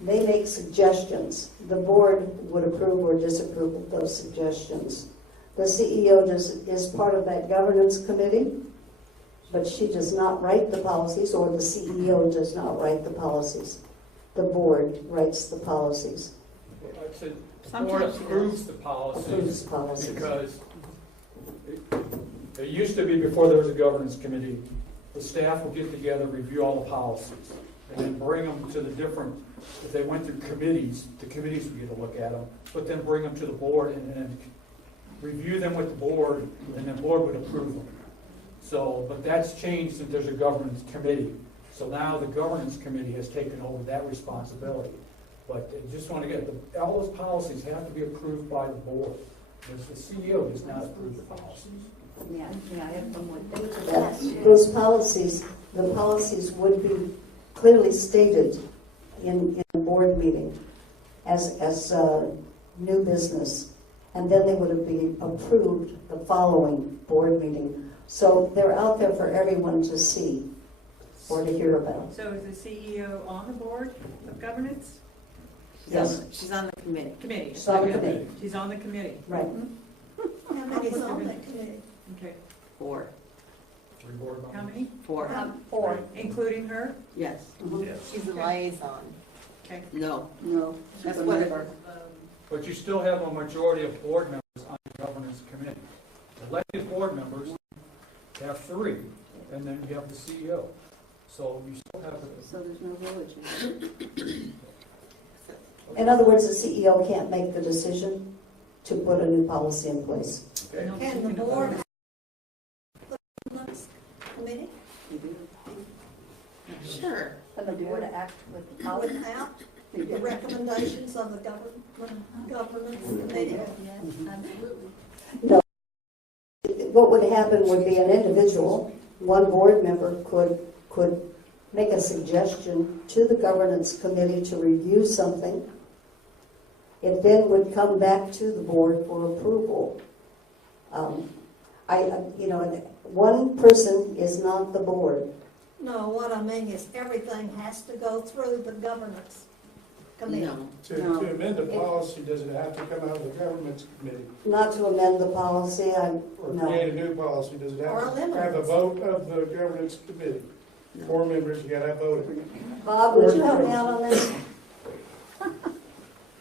they make suggestions. The board would approve or disapprove of those suggestions. The CEO is part of that governance committee, but she does not write the policies, or the CEO does not write the policies. The board writes the policies. I'd say the board Sometimes she approves the Approves policies the policies. because it used to be, before there was a governance committee, the staff would get together, review all the policies, and then bring them to the different, if they went through committees, the committees would get to look at them, but then bring them to the board and then review them with the board, and the board would approve them. So, but that's changed since there's a governance committee. So now the governance committee has taken over that responsibility. But I just want to get, all those policies have to be approved by the board. Because the CEO does not approve the policies. Yeah, I have one more thing. That those policies, the policies would be clearly stated in a board meeting as new business, and then they would be approved the following board meeting. So they're out there for everyone to see or to hear about. So is the CEO on the board of governance? Yes, She's on the committee. Committee. she's on the committee, She's on the committee. right. How many's on that committee? Okay. 4. 3 board members. How many? 4. 4. Including her? Yes. Yes. She's a liaison. Okay. No. No. That's what. But you still have a majority of board members on the governance committee. Elected board members have 3, and then you have the CEO. So you still have the. So there's no village. In other words, the CEO can't make the decision to put a new policy in place. Okay. Can the board committee? Sure. And the board act with the policy? Without the recommendations of the governance committee? Yes, absolutely. what would happen would be an individual, one board member could make a suggestion to the governance committee to review something. It then would come back to the board for approval. One person is not the board. No, what I mean is everything has to go through the governance committee. To amend the policy, does it have to come out of the governance committee? Not to amend the policy, Or no. create a new policy, does it Or have to eliminate have a it. vote of the governance committee? 4 members, you gotta have voted. Bob, would you help me out on this?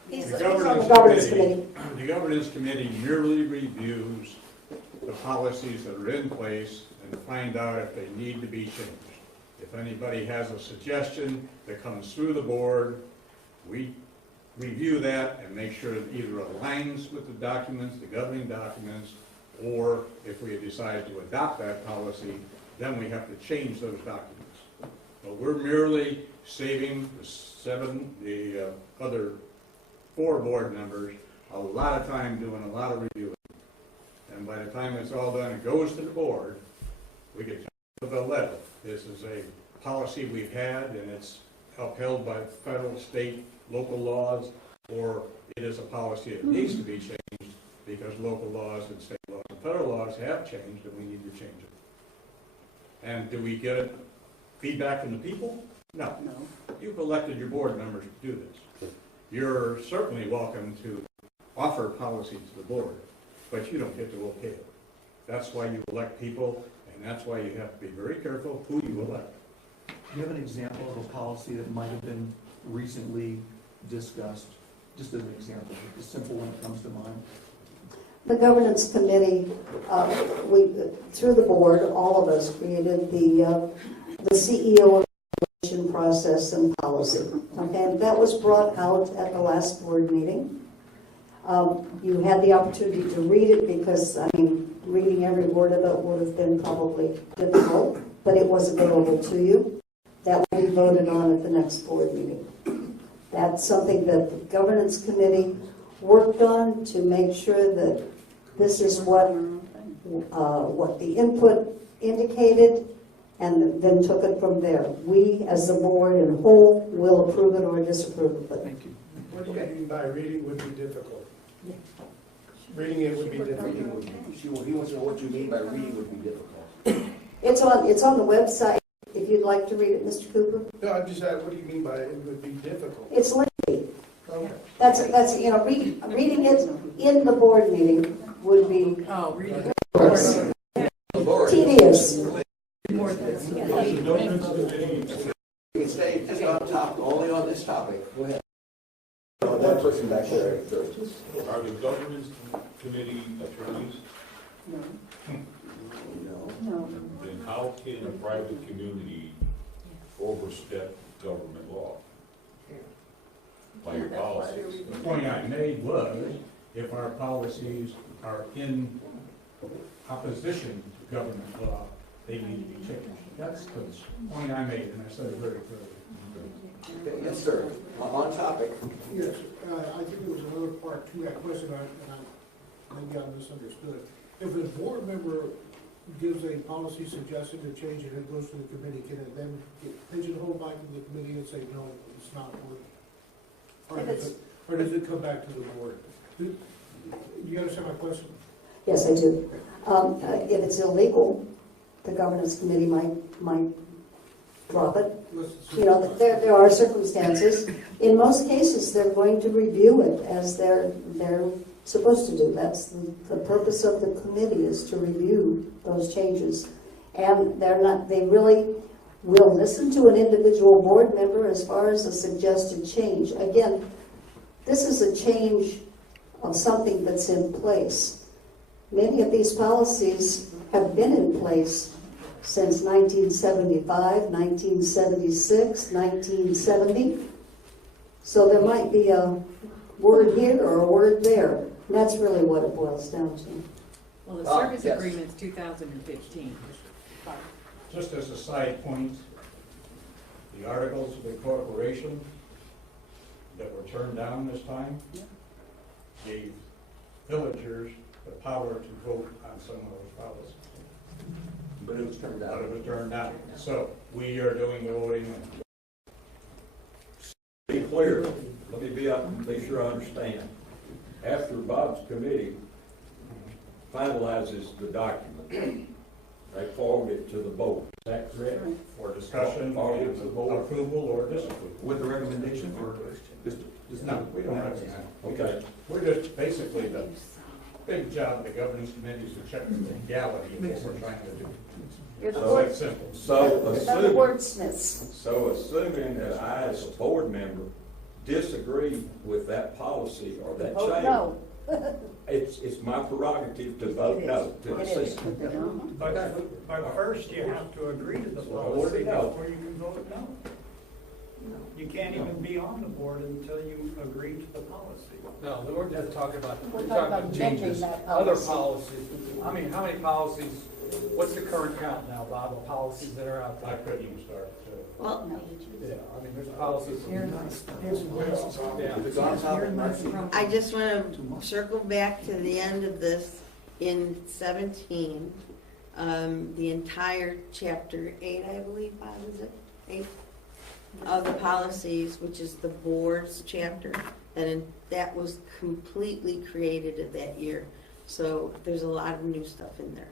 He's The the- Governance committee. The governance committee merely reviews the policies that are in place and find out if they need to be changed. If anybody has a suggestion that comes through the board, we review that and make sure it either aligns with the documents, the governing documents, or if we decide to adopt that policy, then we have to change those documents. But we're merely saving the other 4 board members a lot of time doing a lot of reviewing. And by the time it's all done, it goes to the board, we get with a letter. This is a policy we've had, and it's upheld by federal, state, local laws, or it is a policy that needs to be changed because local laws and state laws and federal laws have changed, and we need to change it. And do we get feedback from the people? No. You've elected your board members to do this. You're certainly welcome to offer policy to the board, but you don't get to okay it. That's why you elect people, and that's why you have to be very careful who you elect. Do you have an example of a policy that might have been recently discussed? Just as an example, a simple one that comes to mind. The governance committee, through the board, all of us created the CEO evaluation process and policy. Okay, and that was brought out at the last board meeting. You had the opportunity to read it because, reading every word of it would have been probably difficult, but it was available to you. That will be voted on at the next board meeting. That's something that the governance committee worked on to make sure that this is what the input indicated, and then took it from there. We, as the board in whole, will approve it or disapprove of it. Thank you. What do you mean by reading would be difficult? Reading it would be difficult. He wants to know what you mean by reading would be difficult. It's on the website, if you'd like to read it, Mr. Cooper. No, I'm just asking, what do you mean by it would be difficult? It's lengthy. Okay. That's reading it in the board meeting would be tedious. You can stay just on top, only on this topic. Go ahead. That person back there. Are the governance committee attorneys? No. Then how can a private community overstep government law? By your policies. The point I made was, if our policies are in opposition to government law, they need to be changed. That's the point I made, and I said it very clearly. Okay, yes, sir. On topic. Yes, I think there was another part to that question, maybe I misunderstood. If a board member gives a policy suggestion to change it and it goes to the committee, can it then get pigeonholed back to the committee and say, no, it's not working? Or does it come back to the board? Do you understand my question? Yes, I do. If it's illegal, the governance committee might drop it. There are circumstances. In most cases, they're going to review it as they're supposed to do. That's the purpose of the committee, is to review those changes. And they really will listen to an individual board member as far as a suggested change. Again, this is a change of something that's in place. Many of these policies have been in place since 1975, 1976, 1970. So there might be a word here or a word there. And that's really what it boils down to. Well, the service yes. agreement's 2015. Just as a side point, the articles of incorporation that were turned down this time gave villagers the power to vote on some of those policies. But it was turned But out. it was turned down. So we are doing the voting. Be clear, let me be sure I understand. After Bob's committee finalizes the document, they forward it to the board, is that correct? For discussion, Forward it and to the board. approval or disapproval. With the recommendation or just? No, we don't have to. Okay. We're just basically the big job of the governance committee is to check the legality of what we're trying to do. You're the So board, it's simple. So you're the assuming, wordsmiths. so assuming that I, as a board member, disagree with that policy or that Vote change, no. it's my prerogative to vote no to It the is. system. But first you have to agree to the So I already policy know. before you can vote no. You can't even be on the board until you agree to the policy. No, we're just talking about, We're talking about changes, amending that other policy. policies. I mean, how many policies, what's the current count now, Bob, of policies that are out I there? couldn't even start. Well, Yeah, I mean, there's policies. Yeah. It's on topic, I just want to circle back to the end of this in 17, the entire chapter 8, I believe, Bob, is it? 8? Of the policies, which is the board's chapter, that was completely created at that year. So there's a lot of new stuff in there.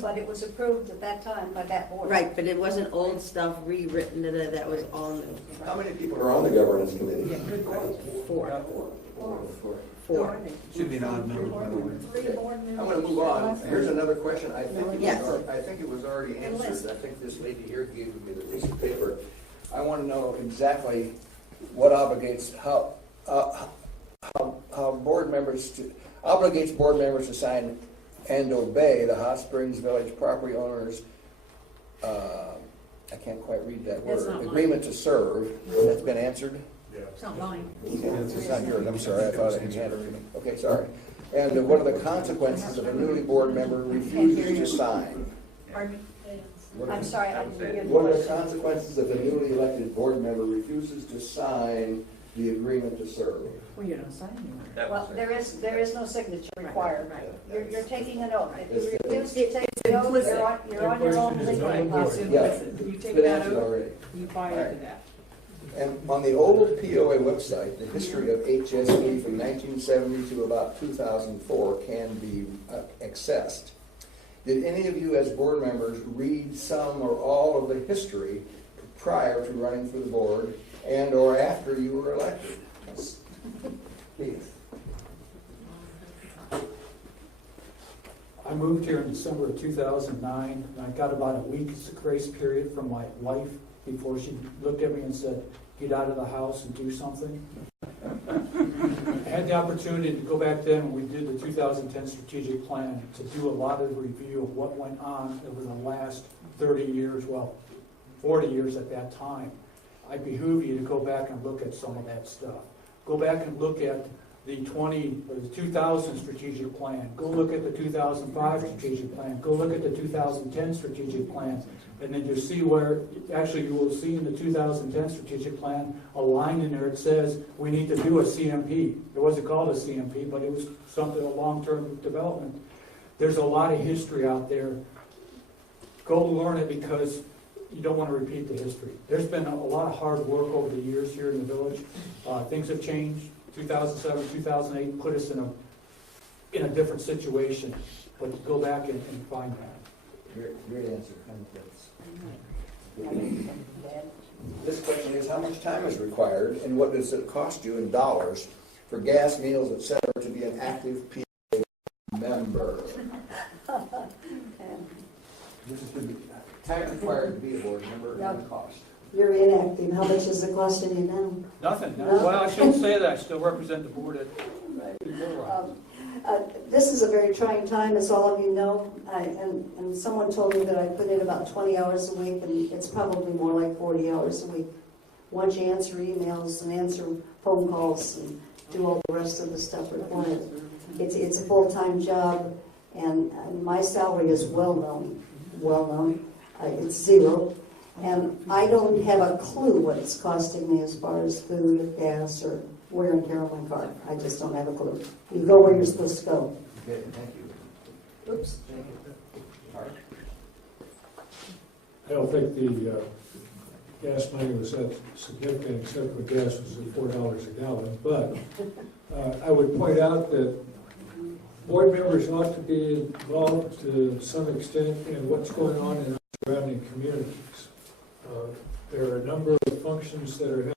But it was approved at that time by that board. Right, but it wasn't old stuff rewritten, that was all new. How many people are on the governance committee? Four. Should be an odd number, by the way. 3 board members. I'm gonna move on. Here's another question. I think Yes. it was already answered. I think this lady here gave me the piece of paper. I want to know exactly what obligates, how board members obligates board members to sign and obey the Hot Springs Village property owners, I can't quite read that That's word, not mine. agreement to serve. That's been answered? Yeah. It's not mine. It's not yours, I'm sorry, I thought it had it. Okay, sorry. And what are the consequences if a newly board member refuses to sign? Pardon me? I'm sorry, I didn't hear the What are the question. consequences if a newly elected board member refuses to sign the agreement to serve? Well, you don't sign anywhere. Well, there is no signature required. You're taking an oath. If you It's- refuse to take the oath, implicit. you're on your own The question is legally. on the board. It's Yeah. implicit. You It's take been that answered oath, already. you buy into that. And on the old POA website, the history of HSV from 1970 to about 2004 can be accessed. Did any of you as board members read some or all of the history prior to running for the board and or after you were elected? Please. I moved here in December of 2009, and I got about a week's grace period from my wife before she looked at me and said, "Get out of the house and do something." I had the opportunity to go back then when we did the 2010 strategic plan to do a lot of review of what went on over the last 30 years, well, 40 years at that time. I behoove you to go back and look at some of that stuff. Go back and look at the 2000 strategic plan. Go look at the 2005 strategic plan. Go look at the 2010 strategic plan. And then you see where, actually you will see in the 2010 strategic plan, a line in there that says, we need to do a CMP. It wasn't called a CMP, but it was something, a long-term development. There's a lot of history out there. Go learn it because you don't want to repeat the history. There's been a lot of hard work over the years here in the village. Things have changed. 2007, 2008 put us in a different situation. But go back and find that. Great answer. This question is, how much time is required and what does it cost you in dollars for gas, meals, etc. to be an active PA member? This is going to be time required to be a board member and cost. You're inactive. How much is it costing you now? Nothing. Well, I shouldn't say that. I still represent the board at This is a very trying time, as all of you know, and someone told me that I put in about 20 hours a week, and it's probably more like 40 hours a week. Once you answer emails and answer phone calls and do all the rest of the stuff required. It's a full-time job, and my salary is well known. It's zero, and I don't have a clue what it's costing me as far as food, gas, or wear and tear on my car. I just don't have a clue. You go where you're supposed to go. Okay, thank you. Oops, thank you. All right. I don't think the gas money was that significant, except for gas was at $4 a gallon. But I would point out that board members ought to be involved to some extent in what's going on in our surrounding communities. There are a number of functions that are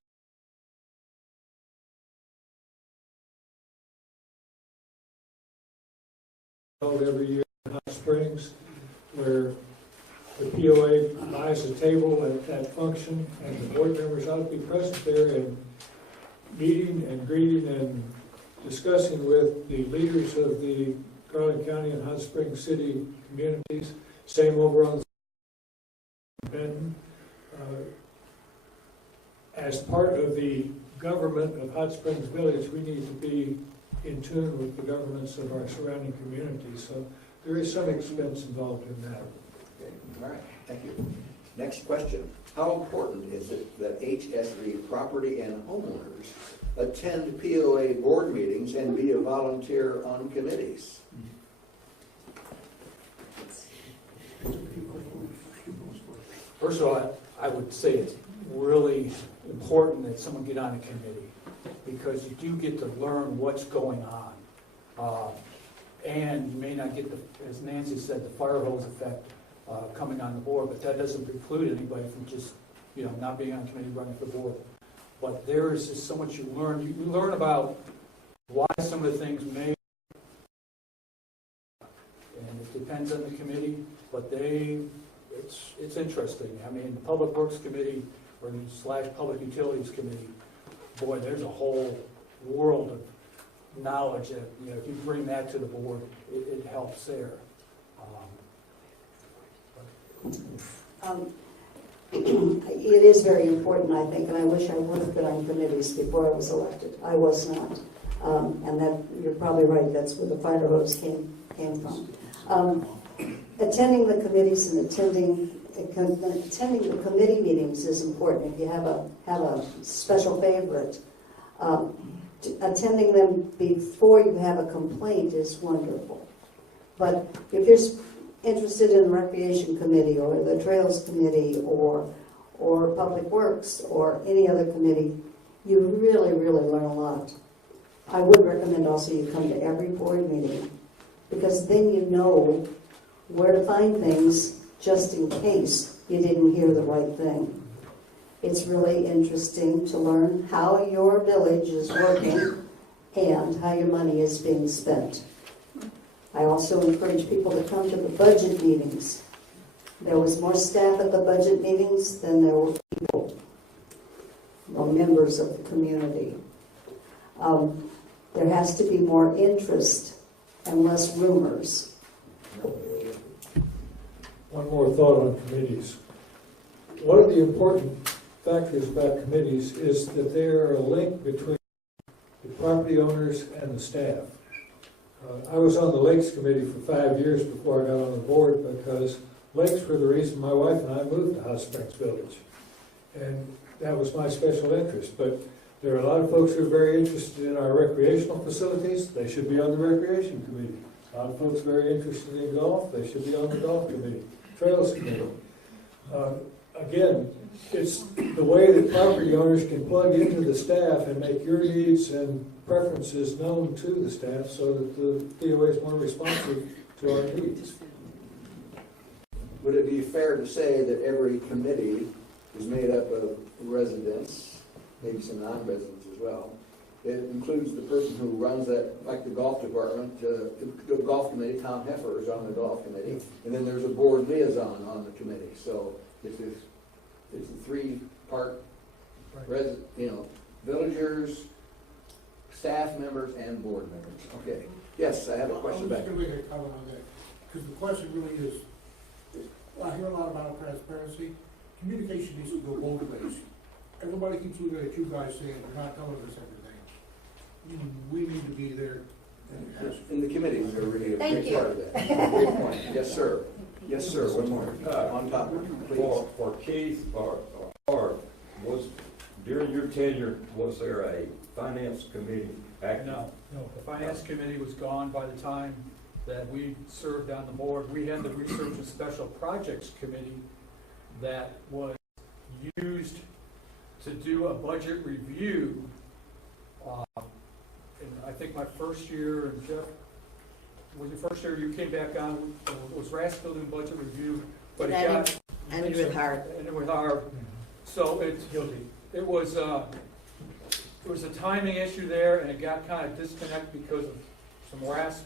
held every year in Hot Springs, where the POA buys a table at that function, and the board members ought to be present there and meeting and greeting and discussing with the leaders of the Garland County and Hot Springs City communities. Same over on Benton. As part of the government of Hot Springs Village, we need to be in tune with the governments of our surrounding communities. So there is some expense involved in that. Okay, all right, thank you. Next question. How important is it that HSV property and homeowners attend POA board meetings and be a volunteer on committees? First of all, I would say it's really important that someone get on a committee, because you do get to learn what's going on. And you may not get the, as Nancy said, the fire hose effect coming on the board, but that doesn't preclude anybody from just, not being on a committee, running for board. But there is just so much you learn. You learn about why some of the things may, and it depends on the committee, but it's interesting. I mean, the Public Works Committee or / Public Utilities Committee, boy, there's a whole world of knowledge that, if you bring that to the board, it helps there. It is very important, I think, and I wish I would have been on committees before I was elected. I was not. And that, you're probably right, that's where the fire hose came from. Attending the committees and attending the committee meetings is important. If you have a special favorite, attending them before you have a complaint is wonderful. But if you're interested in the Recreation Committee or the Trails Committee or Public Works or any other committee, you really, really learn a lot. I would recommend also you come to every board meeting, because then you know where to find things just in case you didn't hear the right thing. It's really interesting to learn how your village is working and how your money is being spent. I also encourage people to come to the budget meetings. There was more staff at the budget meetings than there were people, or members of the community. There has to be more interest and less rumors. One more thought on committees. One of the important factors about committees is that they are a link between the property owners and the staff. I was on the Lakes Committee for 5 years before I got on the board, because lakes were the reason my wife and I moved to Hot Springs Village. And that was my special interest. But there are a lot of folks who are very interested in our recreational facilities. They should be on the Recreation Committee. A lot of folks very interested in golf. They should be on the Golf Committee, Trails Committee. Again, it's the way that property owners can plug into the staff and make your needs and preferences known to the staff so that the POA is more responsive to our needs. Would it be fair to say that every committee is made up of residents, maybe some non-residents as well? It includes the person who runs that, like the golf department, the golf committee. Tom Heffer is on the golf committee, and then there's a board liaison on the committee. So it's a three-part, villagers, staff members, and board members. Okay. Yes, I have a question back. I'm just going to make a comment on that, because the question really is, I hear a lot about transparency. Communication needs to go both ways. Everybody keeps looking at you guys saying, you're not telling us everything. We need to be there. And the committees are really a Thank big part of that. Great point. Yes, sir. Yes, sir. One more. On top, please. For Keith or was, during your tenure, was there a finance committee active? No, the Finance Committee was gone by the time that we served on the board. We had the Research and Special Projects Committee that was used to do a budget review. And I think my first year, and Jeff, was the first year you came back on, was Raskell doing budget review, but it got. Ended with Harb. Ended with Harb. So it's guilty. It was a timing issue there, and it got kind of disconnected because of some RASC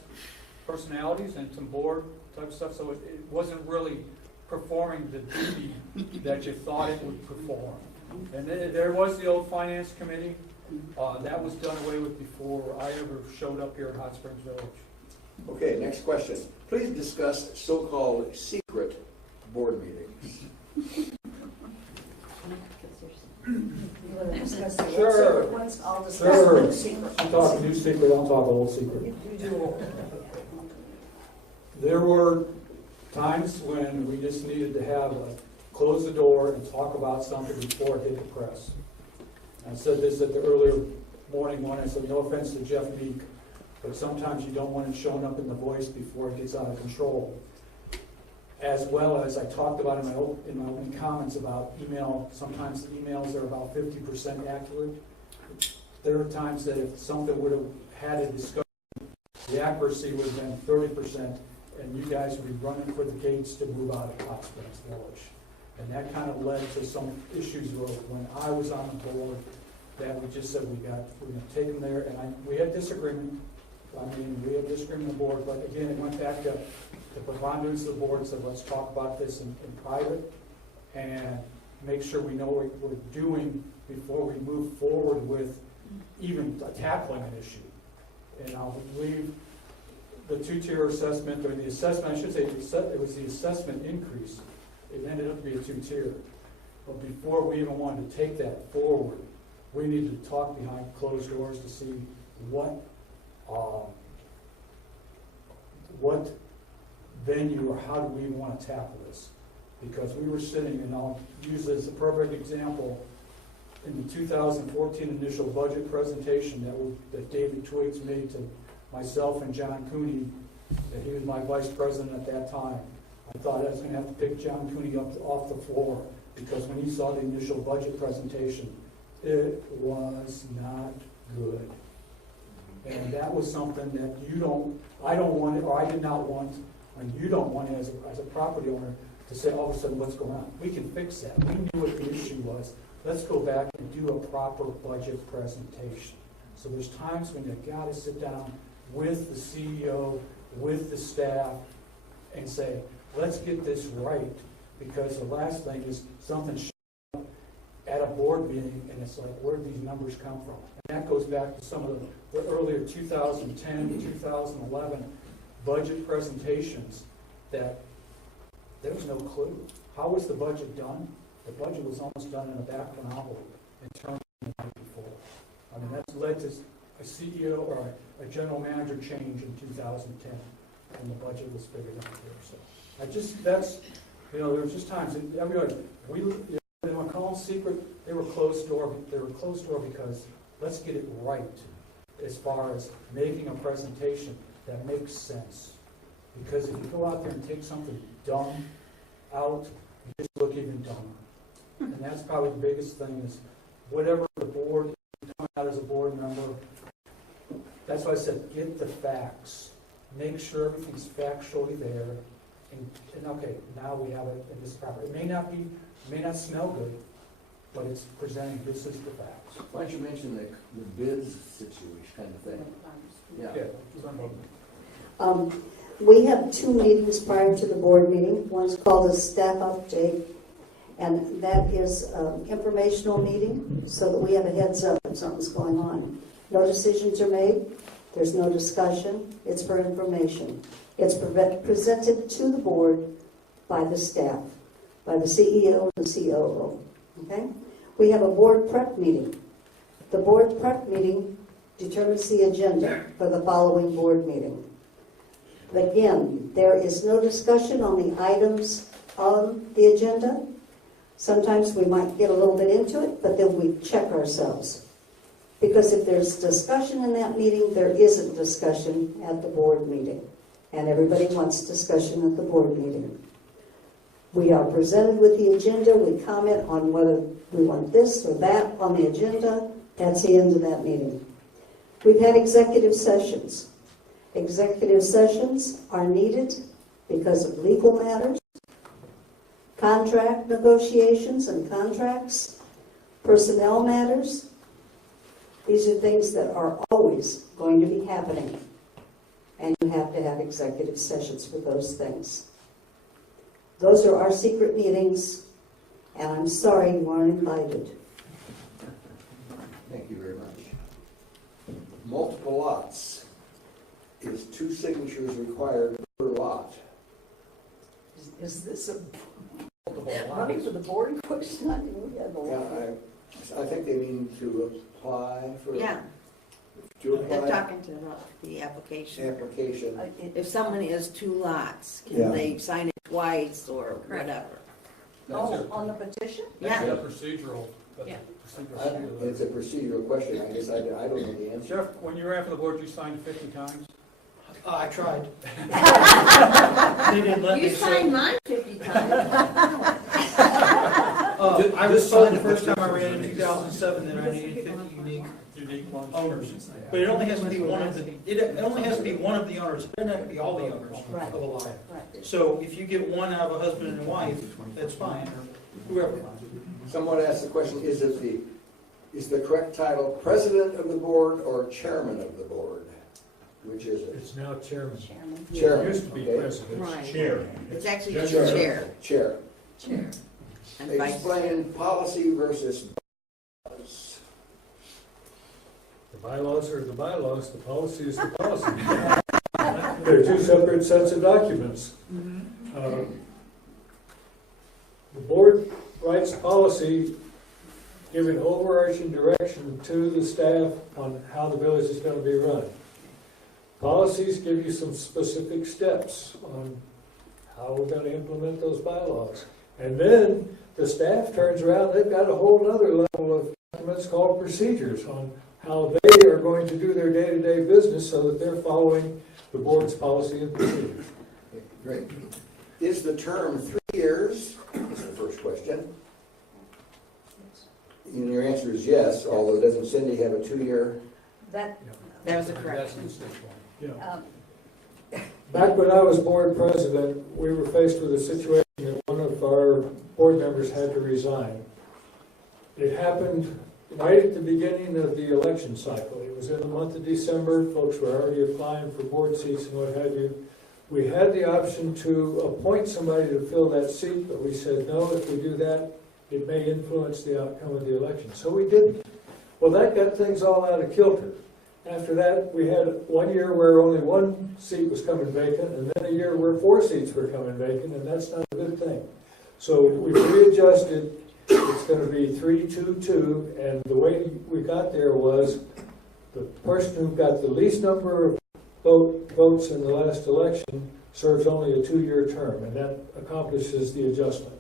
personalities and some board type stuff, so it wasn't really performing the duty that you thought it would perform. And there was the old finance committee, that was done away with before I ever showed up here in Hot Springs Village. Okay, next question. Please discuss so-called secret board meetings. You want to discuss the Sure. secret ones? I'll discuss Sure. the secret. I'm talking new secret, I'll talk old secret. You do all. There were times when we just needed to close the door and talk about something before it hit the press. I said this at the earlier morning one. I said, no offense to Jeff Meek, but sometimes you don't want it showing up in the voice before it gets out of control. As well as I talked about in my opening comments about email, sometimes the emails are about 50% accurate. There are times that if something would have had a discussion, the accuracy would have been 30%, and you guys would be running for the gates to move out of Hot Springs Village. And that kind of led to some issues when I was on the board that we just said we're going to take them there, and we had disagreement. We had disagreement on the board, but again, it went back to the preponderance of the board said, let's talk about this in private and make sure we know what we're doing before we move forward with even tackling an issue. And I'll leave the two-tier assessment, or the assessment, I should say, it was the assessment increase. It ended up to be a two-tier. But before we even wanted to take that forward, we needed to talk behind closed doors to see what venue or how do we want to tackle this. Because we were sitting, and I'll use this as a perfect example, in the 2014 initial budget presentation that David Twigs made to myself and John Cooney, that he was my vice president at that time. I thought I was going to have to pick John Cooney up off the floor, because when he saw the initial budget presentation, it was not good. And that was something that I don't want it, or I did not want, and you don't want it as a property owner to say all of a sudden what's going on. We can fix that. We knew what the issue was. Let's go back and do a proper budget presentation. So there's times when you've got to sit down with the CEO, with the staff, and say, let's get this right, because the last thing is something at a board meeting, and it's like, where do these numbers come from? And that goes back to some of the earlier 2010, 2011 budget presentations that there was no clue. How was the budget done? The budget was almost done in a back of an envelope in terms of the night before. I mean, that's led to a CEO or a general manager change in 2010, and the budget was figured out there. So there was just times, and everybody, they want to call them secret, they were closed door because let's get it right as far as making a presentation that makes sense. Because if you go out there and take something dumb out, you just look even dumber. And that's probably the biggest thing is whatever the board, coming out as a board member, that's why I said get the facts. Make sure everything's factually there. And okay, now we have it in this property. It may not smell good, but it's presenting this is the facts. Why don't you mention the bids situation kind of thing? Yeah. We have 2 meetings prior to the board meeting. One's called a staff update, and that is an informational meeting so that we have a heads up if something's going on. No decisions are made. There's no discussion. It's for information. It's presented to the board by the staff, by the CEO and the COO. Okay? We have a board prep meeting. The board prep meeting determines the agenda for the following board meeting. Again, there is no discussion on the items on the agenda. Sometimes we might get a little bit into it, but then we check ourselves. Because if there's discussion in that meeting, there isn't discussion at the board meeting. and everybody wants discussion at the board meeting. We are presented with the agenda, we comment on whether we want this or that on the agenda, that's the end of that meeting. We've had executive sessions. Executive sessions are needed because of legal matters, contract negotiations and contracts, personnel matters. These are things that are always going to be happening, and you have to have executive sessions for those things. Those are our secret meetings, and I'm sorry you aren't invited. Thank you very much. Multiple lots. Is 2 signatures required per lot? Is this a running for the board question? I think they mean to apply for. Yeah, To they're apply talking to the application. application. If someone has 2 lots, Yeah. can they sign it twice or whatever? Oh, on the petition? Yeah. That's a procedural. Yeah. It's a procedural question. I guess I don't know the answer. Jeff, when you ran for the board, you signed 50 times? I tried. They didn't let me. You signed mine 50 times. I was told the first time I ran in 2007 that I needed 50 unique owners. But it only has to be one of the, it only has to be one of the owners. It doesn't have to be all the owners of a lot. Right. So if you get one out of a husband and a wife, that's fine, or whoever. Someone asked the question, is the correct title president of the board or chairman of the board? Which is it? It's now chairman. Chairman. It used to be Okay. president. Right. Chair. It's actually Chair. just chair. Chair. Chair. And vice chair. Explain policy versus bylaws. The bylaws are the bylaws, the policy is the policy. They're 2 separate sets of documents. The board writes policy giving overarching direction to the staff on how the village is going to be run. Policies give you some specific steps on how we're going to implement those bylaws. And then the staff turns around, they've got a whole other level of documents called procedures on how they are going to do their day-to-day business so that they're following the board's policy and procedures. Okay, great. Is the term 3 years? That's the first question. And your answer is yes, although doesn't Cindy have a 2-year? That, That was a correction. Yeah. Back when I was board president, we were faced with a situation that one of our board members had to resign. It happened right at the beginning of the election cycle. It was in the month of December. Folks were already applying for board seats and what have you. We had the option to appoint somebody to fill that seat, but we said, no, if we do that, it may influence the outcome of the election. So we didn't. Well, that got things all out of kilter. After that, we had 1 year where only 1 seat was coming vacant, and then a year where 4 seats were coming vacant, and that's not a good thing. So we readjusted. It's going to be 3-2-2, and the way we got there was the person who got the least number of votes in the last election serves only a 2-year term, and that accomplishes the adjustment.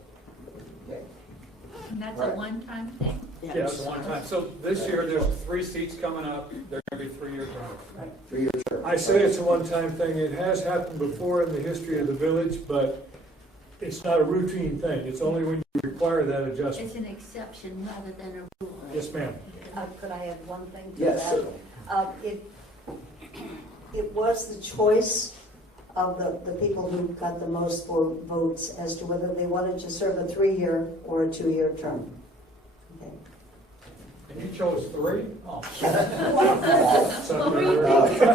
And that's a Right. one-time thing? Yes, one time. So this year, there's 3 seats coming up. They're going to be 3-year terms. 3-year term. I say it's a one-time thing. It has happened before in the history of the village, but it's not a routine thing. It's only when you require that adjustment. It's an exception rather than a rule. Yes, ma'am. could I add one thing to Yes, that? certainly. It was the choice of the people who got the most votes as to whether they wanted to serve a 3-year or a 2-year term. Okay. And you chose 3? Oh.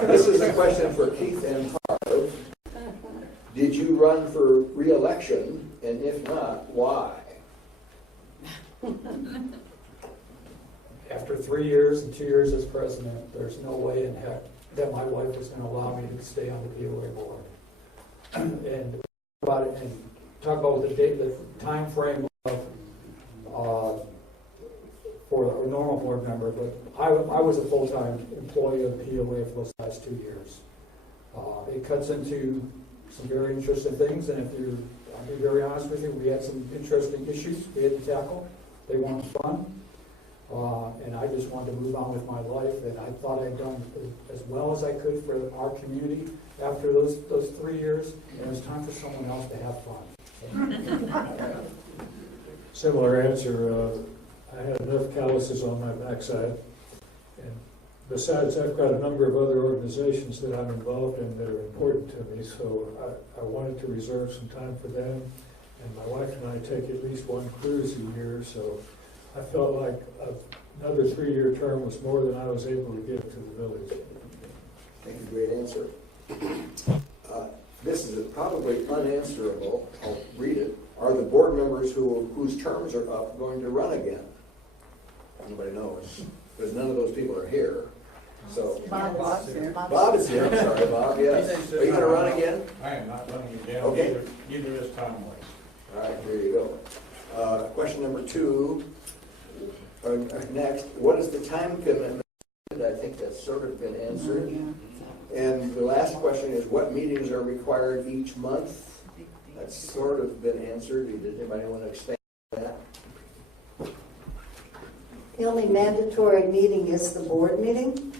This is a question for Keith and Harv. Did you run for re-election, and if not, why? After 3 years and 2 years as president, there's no way in heck that my wife was going to allow me to stay on the POA board. And about it, and talk about the time frame of for a normal board member, but I was a full-time employee of the POA for those last 2 years. It cuts into some very interesting things, and I'll be very honest with you, we had some interesting issues we had to tackle. They weren't fun. And I just wanted to move on with my life, and I thought I'd done as well as I could for our community after those 3 years, and it was time for someone else to have fun. Similar answer, I had enough calluses on my backside, and besides, I've got a number of other organizations that I'm involved in that are important to me, so I wanted to reserve some time for them, and my wife and I take at least one cruise a year, so I felt like another 3-year term was more than I was able to give to the village. Thank you, great answer. This is probably unanswerable. I'll read it. Are the board members whose terms are up going to run again? Nobody knows, because none of those people are here. So Bob's here. Bob is here. I'm sorry, Bob. Yes. Are you going to run again? I am not running again. Okay. Neither is Tom Weiss. All right, there you go. Question number 2. Next, what is the time commitment? I think that's sort of been answered. And the last question is, what meetings are required each month? That's sort of been answered. Did anybody want to expand on that? The only mandatory meeting is the board meeting.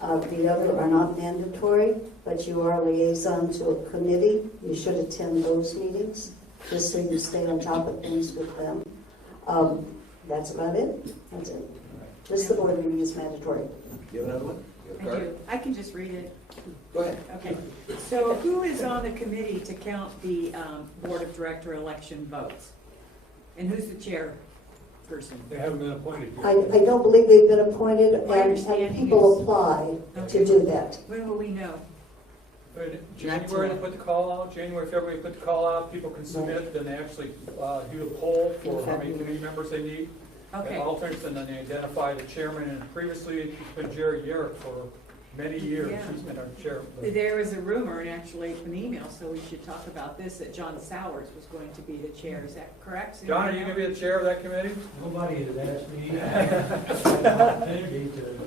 The other are not mandatory, but you are a liaison to a committee. You should attend those meetings, just so you stay on top of things with them. That's about it. That's it. Just the board meeting is mandatory. You have another one? You have a I card? do. I can just read it. Go ahead. Okay. So who is on the committee to count the board of director election votes? And who's the chairperson? They haven't been appointed yet. I don't believe they've been appointed, My and understanding people is- apply Okay. to do that. When will we know? January, they put the call out, January, February, put the call out, people can submit, then they actually do a poll for how many committee members they need. Okay. And alternates, and then they identify the chairman, and previously it's been Jerry Yerrick for many years, Yeah. he's been our chair. There was a rumor, and actually an email, so we should talk about this, that John Sowers was going to be the chair. Is that correct? John, are you gonna be the chair of that committee? Nobody has asked me an opportunity to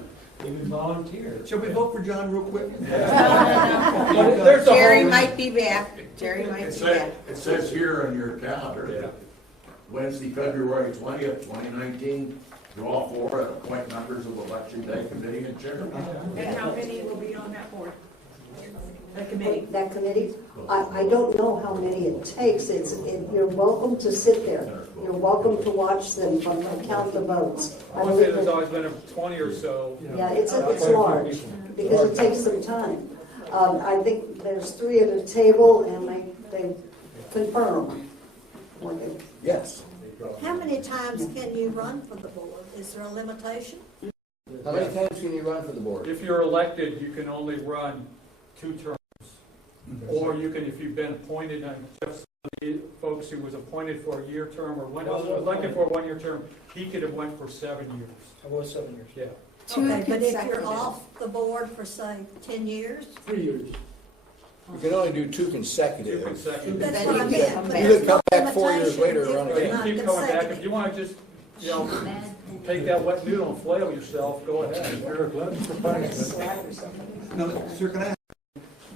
even volunteer. Shall we vote for John real quick? There's a Jerry whole- might be back. Jerry might be back. It says here on your calendar, Wednesday, February 20th, 2019, draw for and appoint members of election day committee and chairman. And how many will be on that board? The committee? That committee, I don't know how many it takes. You're welcome to sit there. You're welcome to watch them count the votes. I would say there's always been 20 or so. Yeah, it's large, because it takes some time. I think there's 3 at a table, and they confirm. Yes. How many times can you run for the board? Is there a limitation? How many times can you run for the board? If you're elected, you can only run 2 terms. Or you can, if you've been appointed, and Jeff, folks who was appointed for a year term or went elected for a 1-year term, he could have went for 7 years. I was 7 years. Yeah. Okay, but if you're off the board for, say, 10 years? 3 years. You can only do 2 consecutive. 2 consecutive. That's Then what I you meant. can- but you there's could come no back 4 years later and run limitation if You you're can not keep coming back, if consecutive. you wanna just, take that wet noodle and flail yourself, go ahead. Eric, let for punishment. Now, sir, can I ask,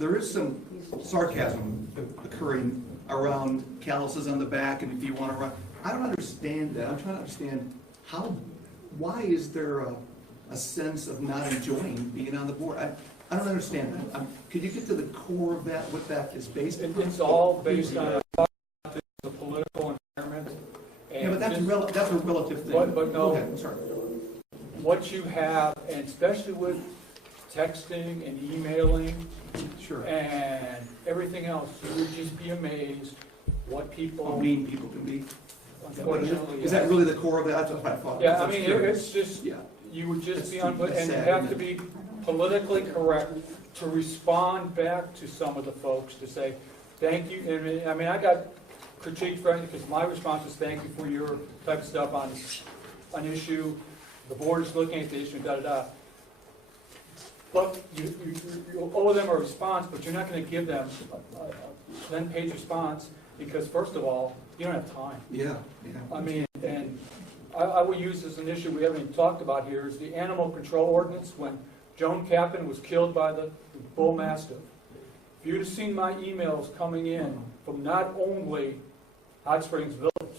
there is some sarcasm occurring around calluses on the back, and if you want to run, I don't understand that. I'm trying to understand why is there a sense of not enjoying being on the board? I don't understand that. Could you get to the core of that, what that is based on? It's all based on the political environment. Yeah, but that's a relative thing. But no. Go ahead, I'm sorry. What you have, and especially with texting and emailing Sure. and everything else, you would just be amazed what How people, mean people can be. unfortunately. Is that really the core of it? That's what I thought. Yeah, I That's mean, curious. it's just, Yeah. you would just That's be on, too and you sad, have isn't to it? be politically correct to respond back to some of the folks to say, thank you. I mean, I got critiqued for it because my response was thank you for your type of stuff on an issue. The board is looking at the issue, da-da-da. But you owe them a response, but you're not going to give them a 10-page response because, first of all, you don't have time. Yeah. I mean, and I would use as an issue we haven't even talked about here is the animal control ordinance when Joan Captain was killed by the bull mastiff. If you'd have seen my emails coming in from not only Hot Springs Village,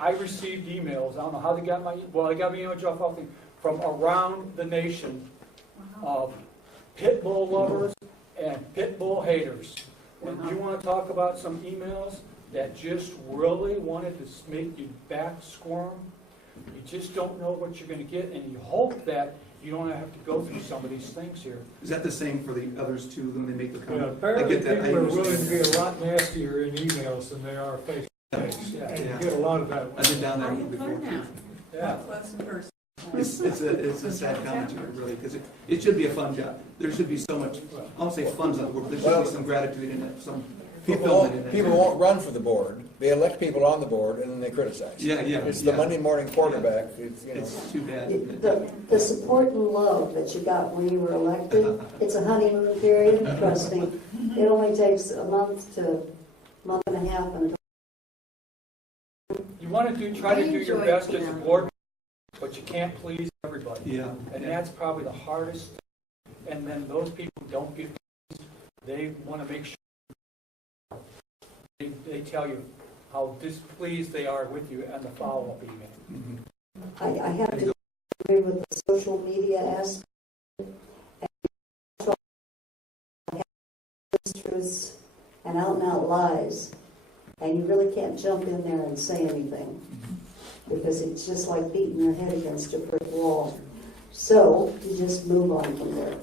I received emails, I don't know how they got they got my email off from around the nation of pit bull lovers and pit bull haters. And you want to talk about some emails that just really wanted to make you back squirm? You just don't know what you're going to get, and you hope that you don't have to go through some of these things here. Is that the same for the others too, when they make the Yeah, comment? I apparently get that. I people are willing to understand. be a lot nastier in emails than they are face to face. And you get a lot of that. I've been down there How do you before. learn that? Yeah. What's the person? It's a sad commentary, really, because it should be a fun job. There should be so much, I won't say fun's not the word, but there should be some gratitude in it, some fulfillment in it. People won't run for the board. They elect people on the board and then they criticize. Yeah, yeah. It's the yeah. Monday morning quarterback. It's, you know. It's too bad. The support and love that you got when you were elected, it's a honeymoon period, trust me. It only takes a month to month and a half and You want to try to do your best as a board, but you can't please everybody. Yeah. And that's probably the hardest. And then those people who don't get pleased, they want to make sure they tell you how displeased they are with you and the follow-up email. Mhm. I have to agree with the social media aspect. And truths and out lies, and you really can't jump in there and say anything because it's just like beating your head against a brick wall. So you just move on from there,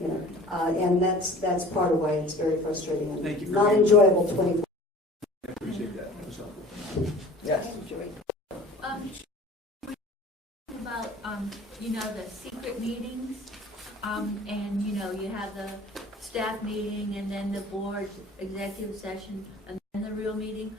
you know. And that's part of why it's very frustrating and Thank you for not being- enjoyable 24. I appreciate that. That was helpful. Yes. About, the secret meetings, and, you have the staff meeting and then the board executive session and then the real meeting.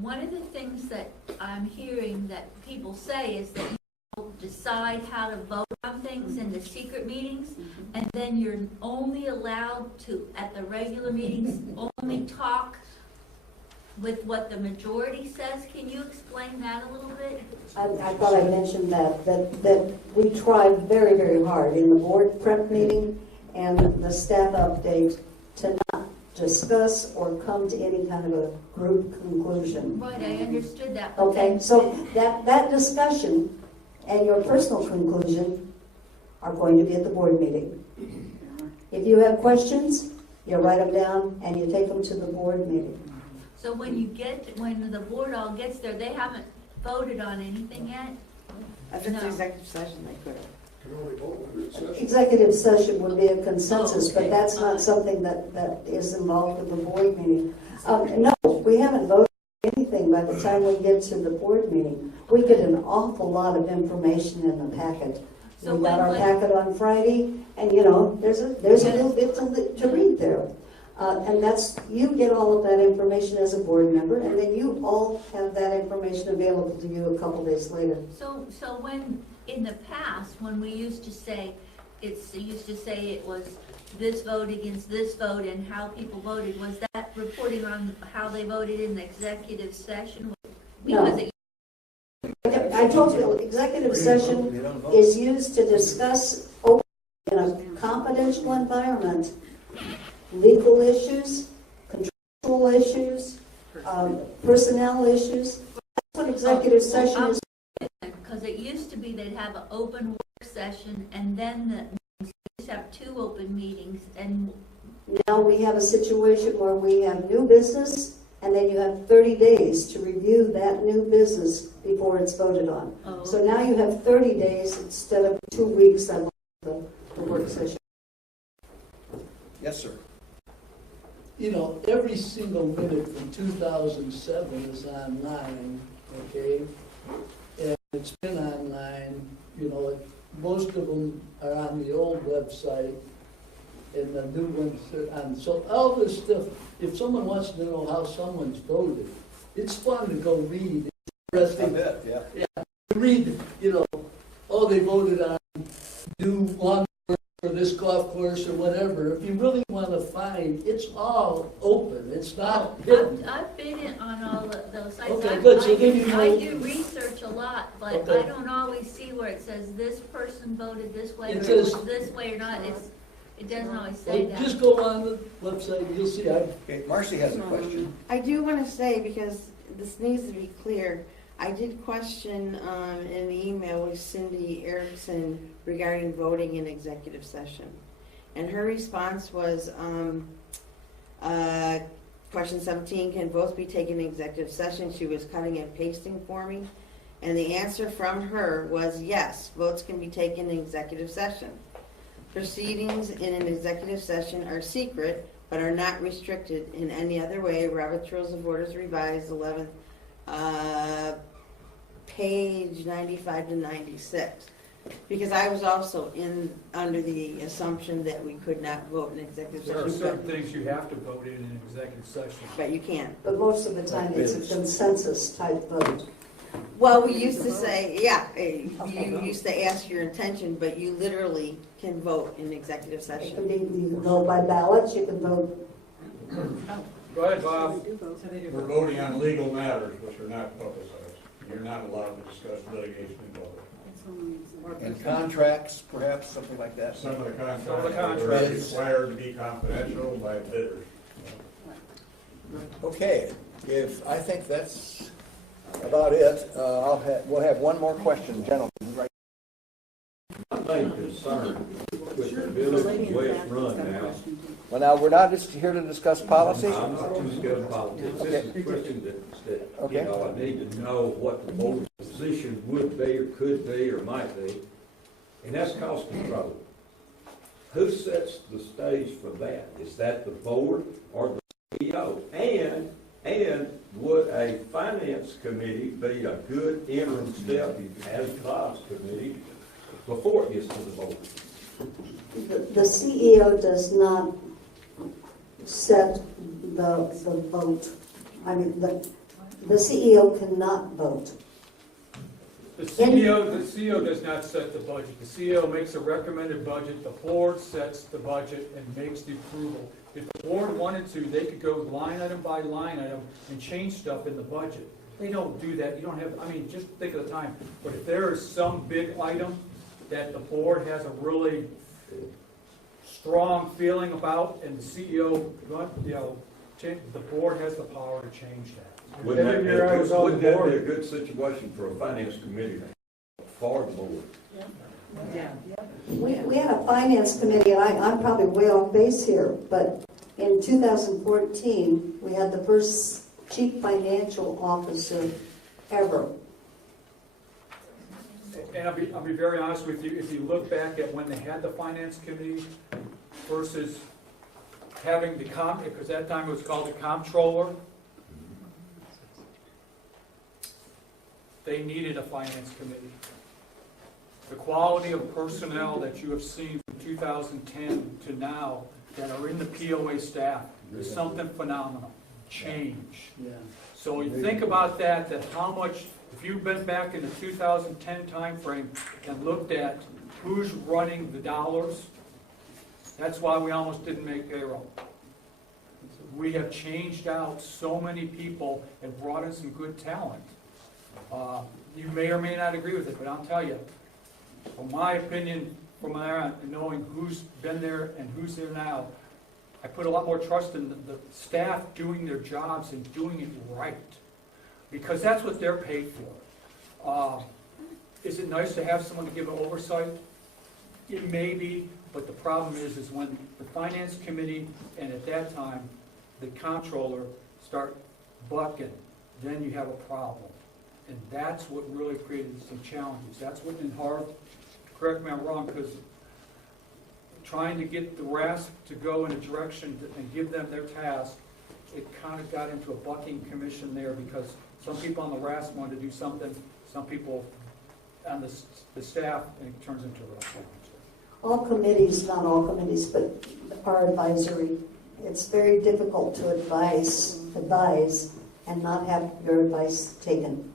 One of the things that I'm hearing that people say is that you don't decide how to vote on things in the secret meetings, and then you're only allowed to, at the regular meetings, only talk with what the majority says. Can you explain that a little bit? I thought I mentioned that we tried very, very hard in the board prep meeting and the staff update to not discuss or come to any kind of a group conclusion. Right, I understood that. but Okay, then- so that discussion and your personal conclusion are going to be at the board meeting. If you have questions, you write them down and you take them to the board meeting. So when the board all gets there, they haven't voted on anything yet? If it's No. executive session, they could have. Can only vote when it's session. Executive session would be a consensus, Oh, okay. but that's not something that is involved with the board meeting. No, we haven't voted on anything by the time we get to the board meeting. We get an awful lot of information in the packet. So We got when- our when- packet on Friday, and there's a little bit to read there. And you get all of that information as a board member, and then you all have that information available to you a couple days later. So when, in the past, when we used to say, it was this vote against this vote and how people voted, was that reporting on how they voted in the executive session? No. Because it I told you, executive session is used to discuss in a confidential environment, legal issues, contractual issues, personnel issues. That's what executive session is. Because it used to be they'd have an open work session and then they used to have 2 open meetings, and Now we have a situation where we have new business, and then you have 30 days to review that new business before it's voted on. Oh, So now you have 30 days instead of 2 weeks of the work session. Yes, sir. Every single minute from 2007 is online, okay? And it's been online, most of them are on the old website, and the new ones are on. So all this stuff, if someone wants to know how someone's voted, it's fun to go read. It's interesting. Yeah. Read, they voted on new lawn for this golf course or whatever. If you really want to find, it's all open. It's not hidden. I've been on all of those sites. Okay, good. So then you I know- do research a lot, but Okay. I don't always see where it says this person voted this way, It or it says- was this way or not. It doesn't always say Well, that. just go on the website, you'll see. Okay, Marcy has a question. I do want to say, because this needs to be clear, I did question in the email with Cindy Erickson regarding voting in executive session. And her response was, question 17, can votes be taken in executive session? She was cutting and pasting for me. And the answer from her was yes, votes can be taken in executive session. Proceedings in an executive session are secret, but are not restricted in any other way. Robert's Rules of Orders revised 11th, page 95 to 96. Because I was also under the assumption that we could not vote in executive There are session. certain things you have to vote in executive session. But you can't. But most of the time, it's a consensus type vote. Well, we used to say, yeah, you used to ask your intention, but you literally can vote in executive It session. can be, you can vote by ballots, you can vote. Go ahead, Bob. We're voting on legal matters which are not publicized. You're not allowed to discuss litigation in public. And contracts, perhaps, something like that. Some of the Some of the contracts are contracts. required to be confidential by bidders. Okay, I think that's about it. We'll have one more question, gentlemen. Right. My main concern with the village, the way it's run now, Well, now, we're not just here to discuss policy. I'm not too scared of politics. This is a question that, Okay. you know, I need to know what the board's position would be, or could be, or might be, and that's cost control. Who sets the stage for that? Is that the board or the CEO? And would a finance committee be a good interim step as Bob's committee before it gets to the board? The CEO does not set the vote. I mean, the CEO cannot vote. The CEO does not set the budget. The CEO makes a recommended budget, the board sets the budget and makes the approval. If the board wanted to, they could go line item by line item and change stuff in the budget. They don't do that. You don't have, I mean, just think of the time. But if there is some big item that the board has a really strong feeling about, and the CEO, the board has the power to change that. Wouldn't that Every be year I was on the wouldn't that be board. a good situation for a finance committee for the board? Yeah. We had a finance committee, and I'm probably way off base here, but in 2014, we had the first chief financial officer ever. And I'll be very honest with you, if you look back at when they had the finance committee versus having the because that time it was called the comptroller, they needed a finance committee. The quality of personnel that you have seen from 2010 to now that are in the POA staff is something phenomenal. Change. Yeah. So you think about that how much, if you've been back in the 2010 timeframe and looked at who's running the dollars, that's why we almost didn't make payroll. We have changed out so many people and brought in some good talent. You may or may not agree with it, but I'll tell you, from my opinion, from my knowing who's been there and who's there now, I put a lot more trust in the staff doing their jobs and doing it right, because that's what they're paid for. Is it nice to have someone to give an oversight? It may be, but the problem is when the finance committee and at that time the comptroller start bucking, then you have a problem. And that's what really created some challenges. That's what, in Harv, correct me if I'm wrong, because trying to get the RASP to go in a direction and give them their task, it kind of got into a bucking commission there, because some people on the RASP wanted to do something, some people on the staff, and it turns into a challenge. All committees, not all committees, but are advisory. It's very difficult to advise and not have your advice taken.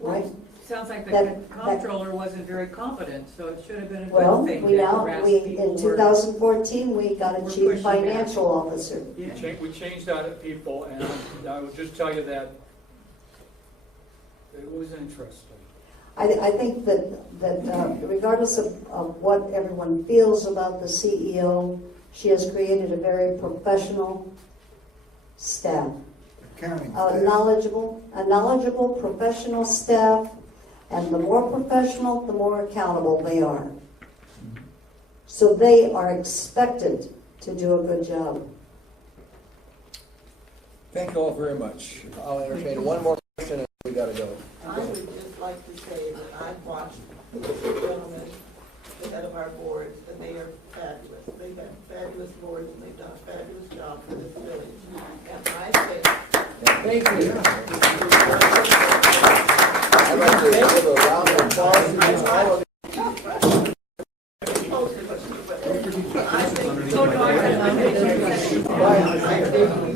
Right? Sounds like the That- comptroller wasn't very competent, so it should have been a Well, good thing we that the now, RAS in people were. 2014, we got a We're chief pushing back. financial officer. Yeah. We changed out at people, and I would just tell you that it was interesting. I think that regardless of what everyone feels about the CEO, she has created a very professional staff. a knowledgeable professional staff, and the more professional, the more accountable they are. So they are expected to do a good job. Thank you all very much. I'll entertain one more question and we gotta go. I would just like to say that I've watched the gentlemen, the head of our boards, and they are fabulous. They've had fabulous boards and they've done a fabulous job for this village. And I think. Thank you. I'd like to give a round of applause to all of I think